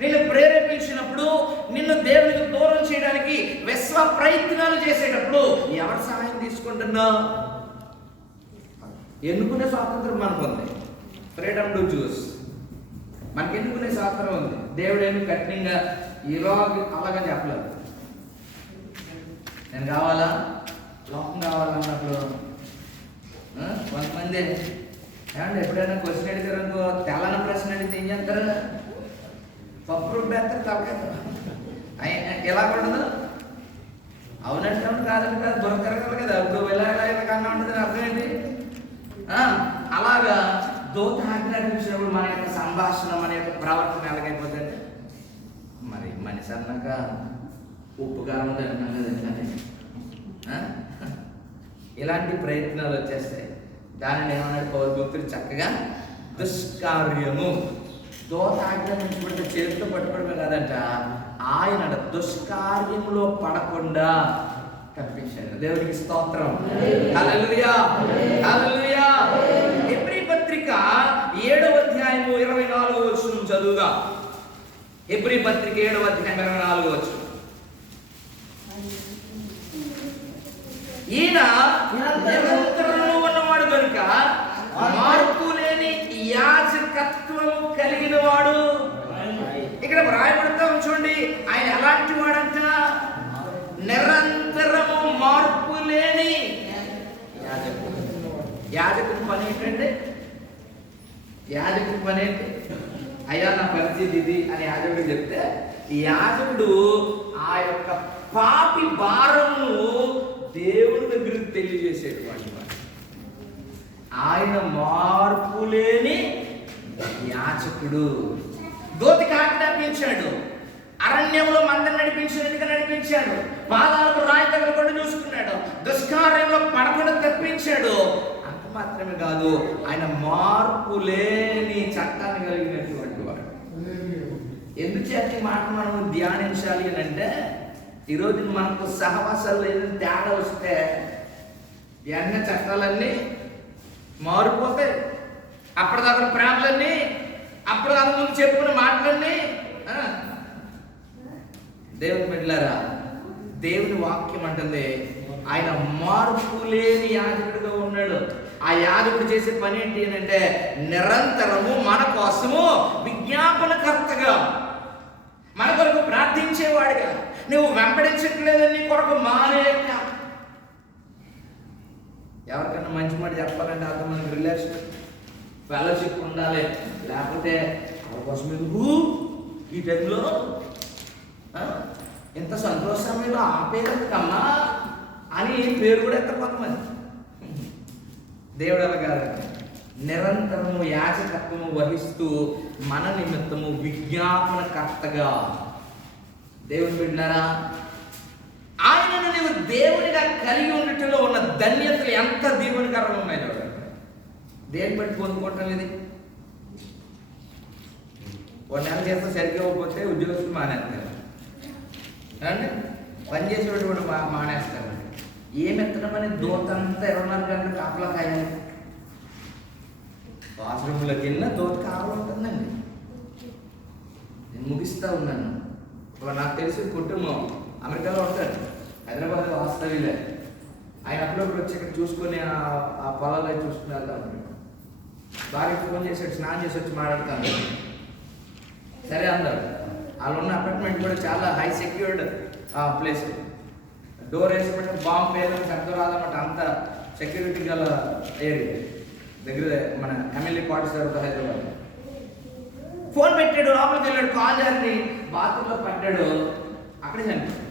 నిన్ను ప్రేరేపించినప్పుడు, నిన్ను దేవునికి దూరం చేయడానికి విశ్వ ప్రయత్నాలు చేసేటప్పుడు ఎవరి సహాయం తీసుకుంటున్నా? ఎన్నుకునే స్వాతంత్రం మనకు ఉంది. Freedom to choose. మనకి ఎన్నుకునే స్వాతంత్రం ఉంది. దేవుడు ఏమి కఠినంగా ఇలా అలాగా చెప్పలేదు. నేను కావాలా, లోకం కావాలన్నప్పుడు కొంతమంది ఏమంటే ఎప్పుడైనా క్వశ్చన్ అడిగారు అనుకో, తెల్లని ప్రశ్న అడిగితే ఏం చేస్తారు? పప్పు రుబ్బేస్తారు, తలకేస్తారు. ఎలా ఉండదు? అవునంటే కాదంటే కాదు, దొరకరగలు కదా. ఇప్పుడు ఎలా కన్నా ఉంటుంది అర్థం ఏంటి? అలాగా దోత ఆజ్ఞాపించినప్పుడు మన యొక్క సంభాషణ, మన యొక్క ప్రవర్తన ఎలాగైపోతుంది? మరి మనిషి అన్నాక ఉప్పు కారం తింటానే ఇలాంటి ప్రయత్నాలు వచ్చేస్తాయి. దానిని ఏమన్నాడు పౌరభక్తుడు చక్కగా? దుష్కార్యము. దోత ఆజ్ఞాపించబడితే చేతితో పట్టుకోవడమే కాదంట, ఆయన దుష్కార్యంలో పడకుండా తప్పించాడు. దేవునికి స్తోత్రం. హల్లెలూయా, హల్లెలూయా. హెబ్రీ పత్రిక 7వ అధ్యాయము 24వ వచనం చదువుగా. హెబ్రీ పత్రిక 7వ అధ్యాయం 24వ వచనం. ఈయన నిరంతరంలో ఉన్నవాడు కనుక మార్పు లేని యాజకత్వము కలిగిన వాడు. ఇక్కడ వ్రాయబడతా ఉంచండి, ఆయన ఎలాంటి వాడంట? నిరంతరము మార్పు లేని యాజకుడు. యాజకుడి పని ఏంటంటే, యాజకుడి పని ఏంటి? అయ్యా నా పరిస్థితి ఇది అని యాజకుడు చెప్తే, ఈ యాజకుడు ఆ యొక్క పాపి భారము దేవుని దగ్గరికి తెలియజేసేటువంటి వాడు. ఆయన మార్పు లేని యాజకుడు. దోతికి ఆజ్ఞాపించాడు, అరణ్యంలో మందను నడిపించినట్టుగా నడిపించాడు, పాదాలకు రాయి తగలకుండా చూసుకున్నాడు, దుష్కార్యంలో పడకుండా తప్పించాడు. అంత మాత్రమే కాదు, ఆయన మార్పు లేని చట్టాన్ని కలిగినటువంటి వాడు. ఎందుచేత ఈ మాట మనం ధ్యానించాలి అని అంటే, ఈరోజు మనకు సహవాసాలు ఏదైనా తేడా వస్తే ఎన్న చట్టాలన్నీ మారిపోతాయి. అప్పటిదాకా ప్రేమలన్నీ, అప్పటిదాకా ముందు చెప్పుకున్న మాటలన్నీ. దేవుని బిడ్డలారా, దేవుని వాక్యం అంటుంది ఆయన మార్పు లేని యాజకుడిగా ఉన్నాడు. ఆ యాజకుడు చేసే పని ఏంటి అంటే, నిరంతరము మన కోసము విజ్ఞాపనకర్తగా, మన కొరకు ప్రార్థించేవాడిగా, నువ్వు వెంబడించట్లేదని నీ కొరకు మానేయక. ఎవరికన్నా మంచి మాట చెప్పాలంటే అంత మనకి రిలేషన్ ఫెలోషిప్ ఉండాలి. లేకపోతే వాళ్ళ కోసం ఎందుకు ఈ టైంలో ఇంత సంతోష సమయంలో ఆపేదమ్మా అని పేరు కూడా ఎత్తారు కొంతమంది. దేవుడు అలాగా నిరంతరము యాజకత్వము వహిస్తూ మన నిమిత్తము విజ్ఞాపనకర్తగా. దేవుని బిడ్డలారా, ఆయనను నీవు దేవునిగా కలిగి ఉండటంలో ఉన్న ధన్యతలు ఎంత దీవెనకరంగా ఉన్నాయి చూడండి. దేని బట్టి పొందుకోవటం ఇది? ఒక నెల చేస్తే సరిగ్గా ఇవ్వకపోతే ఉద్యోగస్తులు మానేస్తారు అండి, పని చేసేటువంటి మానేస్తారు. ఏమి ఎత్తడమని దూతంతా 24 గంటలు కాపలా కాయాలి. వాష్రూమ్లోకి వెళ్ళినా దూత కాపలా ఉంటుందండి. నేను ముగిస్తూ ఉన్నాను. నాకు తెలిసి కుటుంబం అమెరికాలో ఉంటాడు, హైదరాబాద్ వాస్తవ్యులే. ఆయన అప్పుడప్పుడు వచ్చి ఇక్కడ చూసుకొని ఆ పొలాలు అవి చూసుకుని వెళ్తాను. భార్య ఫోన్ చేసి స్నానం చేసి వచ్చి మాట్లాడతాను. సరే అందరు వాళ్ళు ఉన్న అపార్ట్మెంట్ కూడా చాలా హై సెక్యూర్డ్ ప్లేస్. డోర్ వేసుకుంటే బాంబు పేదని శబ్దం రాదన్నమాట. అంత సెక్యూరిటీ గల ఏరియా దగ్గర మన ఎమ్మెల్యే క్వార్టర్స్ జరుగుతుంది హైదరాబాద్. ఫోన్ పెట్టాడు, లోపలికి వెళ్ళాడు, కాల్ చేసి బాత్రూంలో పడ్డాడు, అక్కడే చనిపోయాడు.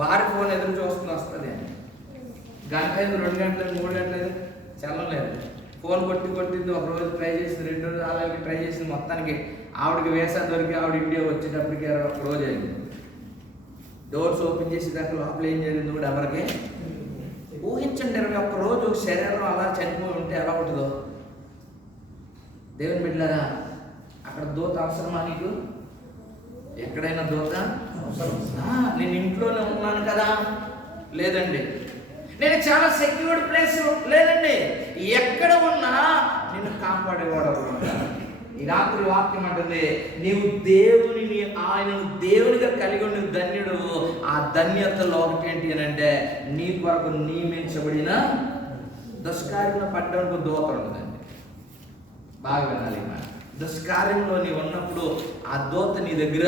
భార్య ఫోన్ ఎదురు చూస్తుంది, వస్తుంది అని. గంట అయింది, 2 గంటలు, 3 గంటలు చల్లలేదు. ఫోన్ కొట్టింది. ఒక రోజు ట్రై చేసింది, 2 రోజులు అలాగే ట్రై చేసింది. మొత్తానికి ఆవిడకి వేసా దొరికి ఆవిడ ఇండియా వచ్చేటప్పటికి ఒక రోజు అయింది. డోర్స్ ఓపెన్ చేసేదాకా లోపల ఏం జరిగింది కూడా ఎవరికి ఊహించండి. 21 రోజు శరీరం అలా చనిపోయి ఉంటే ఎలా ఉంటుందో. దేవుని బిడ్డలారా, అక్కడ దూత అవసరమా నీకు? ఎక్కడైనా దూత నేను ఇంట్లోనే ఉన్నాను కదా, లేదండి. నేను చాలా సెక్యూర్డ్ ప్లేస్, లేదండి. ఎక్కడ ఉన్నా నిన్ను కాపాడేవాడు. ఈ రాత్రి వాక్యం అంటుంది, నీవు దేవునిని, ఆయనను దేవునిగా కలిగి ఉండే ధన్యుడు. ఆ ధన్యతలో ఒకటి ఏంటి అని అంటే, నీ కొరకు నియమించబడిన దుష్కార్యంలో పడ్డానికి దూత ఉంటుందండి. బాగా వినాలి. దుష్కార్యంలో నీవు ఉన్నప్పుడు ఆ దూత నీ దగ్గర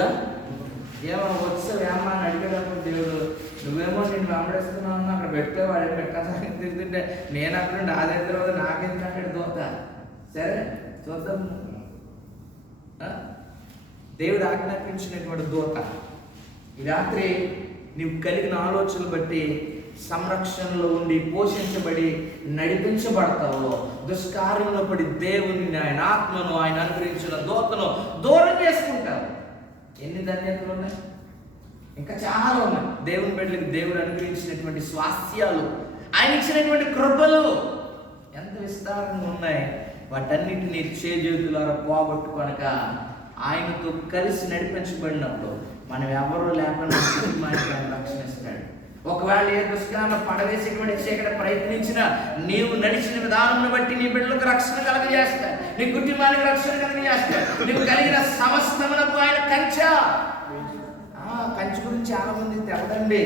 ఏమో వచ్చావు ఏమా అని అడిగేటప్పుడు దేవుడు, నువ్వేమో నేను వెంబడిస్తున్నావు అక్కడ పెట్టేవాడు పెట్టాలని తిరుగుతుంటే నేను అక్కడ నుండి అదే తర్వాత నాకెందుకంటే దూత. సరే చూద్దాం. దేవుడు ఆజ్ఞాపించినటువంటి దూత. ఈ రాత్రి నీవు కలిగిన ఆలోచనలు బట్టి సంరక్షణలో ఉండి పోషించబడి నడిపించబడతావు. దుష్కార్యంలో పడి దేవుని, ఆయన ఆత్మను, ఆయన అనుగ్రహించిన దూతను దూరం చేసుకుంటావు. ఎన్ని ధన్యతలు ఉన్నాయి, ఇంకా చాలా ఉన్నాయి. దేవుని బిడ్డలకు దేవుడు అనుగ్రహించినటువంటి స్వాస్థ్యాలు, ఆయన ఇచ్చినటువంటి కృపలు ఎంత విస్తారంగా ఉన్నాయి. వాటన్నిటిని చేజేతులారా పోగొట్టుకొనక ఆయనతో కలిసి నడిపించబడినప్పుడు మనం ఎవరూ లేకుండా రక్షణ ఇస్తాడు. ఒకవేళ ఏ దుష్కాలను పడవేసేటువంటి చీకటి ప్రయత్నించినా నీవు నడిచిన విధానం బట్టి నీ బిడ్డలకు రక్షణ కలగజేస్తాడు, నీ కుటుంబానికి రక్షణ కలగజేస్తాడు. నీవు కలిగిన సమస్తములకు ఆయన కంచె. కంచె గురించి చాలా మంది తెలదండి.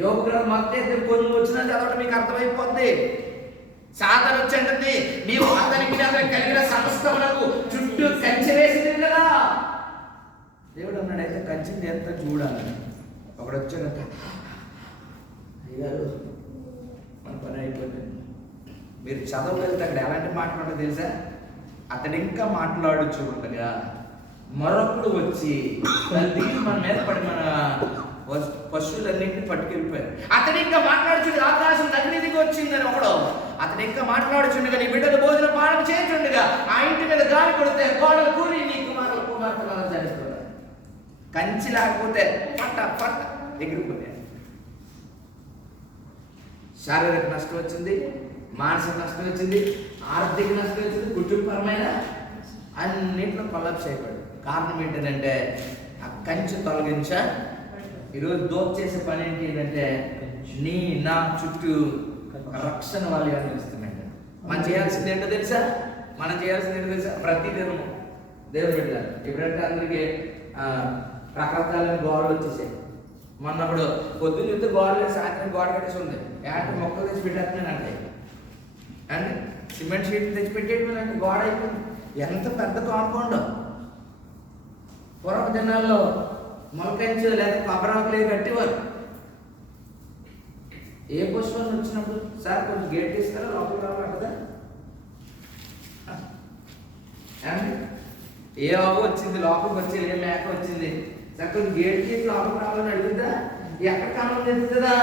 యోగ గ్రంథం మొత్తం కొన్ని వచ్చినా చదవడం మీకు అర్థమైపోద్ది. సాతాను వచ్చంటుంది, నీవు అతనికి కలిగిన సమస్తములకు చుట్టూ కంచె వేసింది కదా. దేవుడు అన్నాడు, అయితే కంచెని ఎంత చూడాలి. ఒకడు వచ్చాడంట, అయ్యారు మన పని అయిపోయింది. మీరు చదవగలిగితే అక్కడ ఎలాంటి మాట్లాడో తెలుసా? అతడు ఇంకా మాట్లాడుచు ఉండగా మరొకడు వచ్చి తల్లి మన మీద పడి మన పశువులన్నింటినీ పట్టుకెళ్ళిపోయారు. అతడు ఇంకా మాట్లాడుచుండగా ఆకాశం అగ్ని దిగి వచ్చిందని ఒకడు. అతడు ఇంకా మాట్లాడుచుండగా నీ బిడ్డలు భోజన పానం చేయుచుండగా ఆ ఇంటి మీద గాలి కొడితే గోడలు కూలి నీ కుమార్తె చనిపోతారు. కంచి లేకపోతే పట్ట ఎగిరిపోయారు. శారీరక నష్టం వచ్చింది, మానసిక నష్టం వచ్చింది, ఆర్థిక నష్టం వచ్చింది, కుటుంబపరమైన అన్నింటిలో కొలాప్స్ అయిపోయాడు. కారణం ఏంటంటే ఆ కంచె తొలగించ. ఈరోజు దోచ చేసే పని ఏంటంటే నా చుట్టూ రక్షణ వాళ్ళు ఇస్తున్నాడు. మనం చేయాల్సింది ఏంటో తెలుసా? ప్రతి దినము దేవుడు పెట్టారు. ఎప్పుడంటే అందరికీ రకరకాలైన గోడలు వచ్చేసాయి. మొన్నప్పుడు పొద్దున్న చూస్తే గోడలు, సాయంత్రం గోడ కట్టేసి ఉంది. ఏంటంటే మొక్కలు తెచ్చి పెట్టేస్తున్నానంటే అండి, సిమెంట్ షీట్ తెచ్చి పెట్టేటంటే గోడ అయిపోయింది. ఎంత పెద్ద కాంపౌండ్. పూర్వ దినాల్లో మొలకంచు లేదా కొబ్బరాకులే కట్టేవారు. ఏ పుష్పం వచ్చినప్పుడు సార్ కొంచెం గేట్ తీస్తారా లోపలికి రావాలి కదా అండి, ఏ ఆవు వచ్చింది లోపలికి వచ్చేది, ఏ మేక వచ్చింది సార్ కొంచెం గేట్ తీసి లోపలికి రావాలని అడుగుతుందా? ఎక్కడ కాలం తెస్తుందా?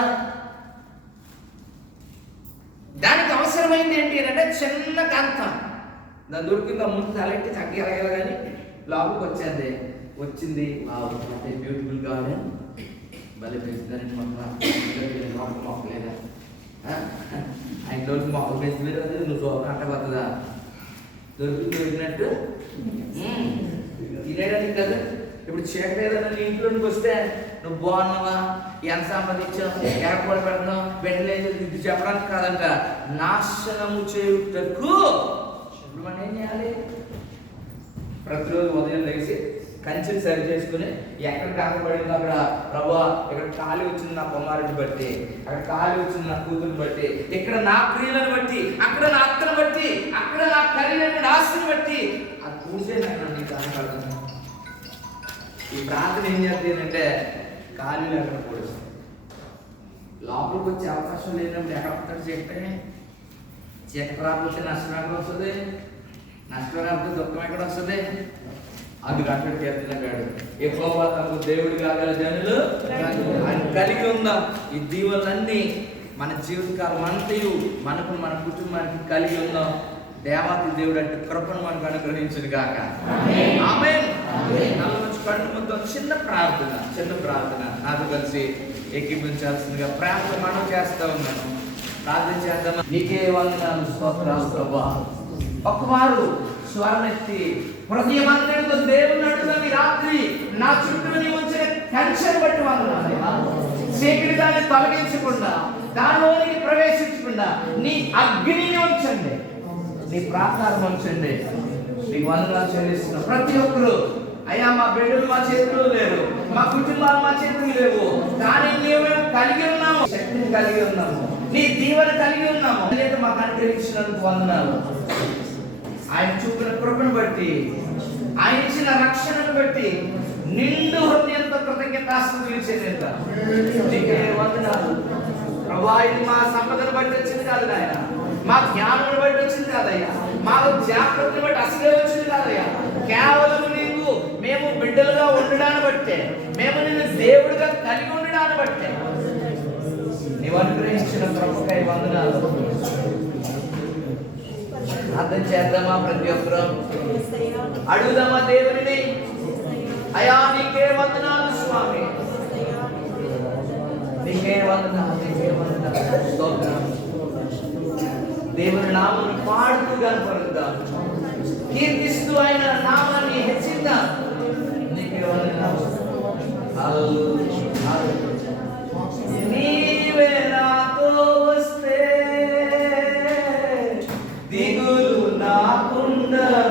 దానికి అవసరమైంది ఏంటి అంటే చిన్న కంతం. దాని దొరికిందా ముందు తలెట్టి చక్కగా ఎలాగేలా కానీ లోపలికి వచ్చింది. బ్యూటిఫుల్ గార్డెన్ భలే పెంచుతారండి మొక్కలేదా? ఆయన రోజు మొక్కలు పెంచలేదు, నువ్వు సోపం అంటబోతుందా? దొరికినట్టు తినేయడానికి కదా. ఇప్పుడు చీకటి ఏదైనా నీ ఇంట్లోనికి వస్తే నువ్వు బాగున్నావా, ఎంత సంపాదించావు, ఏర్పాటు పెడుతున్నావు, వెంటనే ఇది చెప్పడానికి కాదంట, నాశనము చేయుటకు. ఇప్పుడు మనం ఏం చేయాలి? ప్రతిరోజు ఉదయం లేచి కంచెని సరి చేసుకుని ఎక్కడ కాకపడిందో అక్కడ ప్రభా ఇక్కడ ఖాళీ వచ్చింది నా కుమారుడిని బట్టి, అక్కడ ఖాళీ వచ్చింది నా కూతురుని బట్టి, ఇక్కడ నా ప్రియులను బట్టి, అక్కడ నా అత్తను బట్టి, అక్కడ నా కలిగిన ఆస్తిని బట్టి అది పూసే నీకు కనపడదు. ఈ ప్రార్థన ఏం చేస్తుందంటే ఖాళీలు అక్కడ పూడుస్తాయి. లోపలికి వచ్చే అవకాశం లేనప్పుడు ఎక్కడ పడతాడు? చీకటి రాకపోతే నష్టం ఎక్కడ వస్తుంది? నష్టం రాకపోతే దుఃఖం ఎక్కడ వస్తుంది? అందుకు అక్కడ చేస్తున్నాడు, యెహోవా తమకు దేవుడు కాగల జనులు అని కలిగి ఉందాం. ఈ దీవులన్నీ మన జీవితకాలం అంతయు మనకు మన కుటుంబానికి కలిగి ఉందాం. దేవాతి దేవుడు అంటే కృపను మనకు అనుగ్రహించును గాక. ఆమేన్. కళ్ళు ముందు చిన్న ప్రార్థన నాతో కలిసి ఏకీపించాల్సిందిగా ప్రార్థన మనం చేస్తా ఉన్నాను. ప్రార్థన చేద్దాం. నీకే వందనాలు, స్తోత్రాలు ప్రభువా. ఒక్కమారు స్వరమెత్తి హృదయమంతటితో దేవుని అడుగుదాం. ఈ రాత్రి నా చుట్టూ నీ ఉంచిన టెన్షన్ బట్టి వందనాలు. చీకటి దాన్ని తొలగించకుండా, దానిలోనికి ప్రవేశించకుండా నీ అగ్నిని ఉంచండి, నీ ప్రాకారం ఉంచండి. నీకు వందనాలు చెల్లిస్తున్నాం. ప్రతి ఒక్కరు అయ్యా మా బిడ్డలు మా చేతుల్లో లేరు, మా కుటుంబాలు మా చేతులు లేవు, కానీ మేము కలిగి ఉన్నాము, శక్తిని కలిగి ఉన్నాము, నీ దీవెన కలిగి ఉన్నాము. మాకు అనుగ్రహించినందుకు వందనాలు. ఆయన చూపిన కృపను బట్టి, ఆయన ఇచ్చిన రక్షణను బట్టి నిండు హృదయంతో కృతజ్ఞతాస్తుతులు చెల్లిద్దాం. నీకే వందనాలు ప్రభువా. ఇది మా సంపదను బట్టి వచ్చింది కాదు నాయన, మా జ్ఞానం బట్టి వచ్చింది కాదయ్యా, మా జాగ్రత్తను బట్టి అసలే వచ్చింది కాదయ్యా. కేవలం నీకు మేము బిడ్డలుగా ఉండడాన్ని బట్టే, మేము నిన్ను దేవుడిగా కలిగి ఉండడాన్ని బట్టే నీవు అనుగ్రహించిన కృపకై వందనాలు. అర్థం చేద్దామా? ప్రతి ఒక్కరూ అడుగుదామా దేవుని? అయా నీకే వందనాలు స్వామి, నీకే వందనాలు, నీకే వందనాలు, స్తోత్రం. దేవుని నామాన్ని పాడుతూ కనపరుద్దాం, కీర్తిస్తూ ఆయన నామాన్ని హెచ్చిద్దాం. నీకే వందనాలు. నీవే నాతో వస్తే దిగులు నాకుండదు.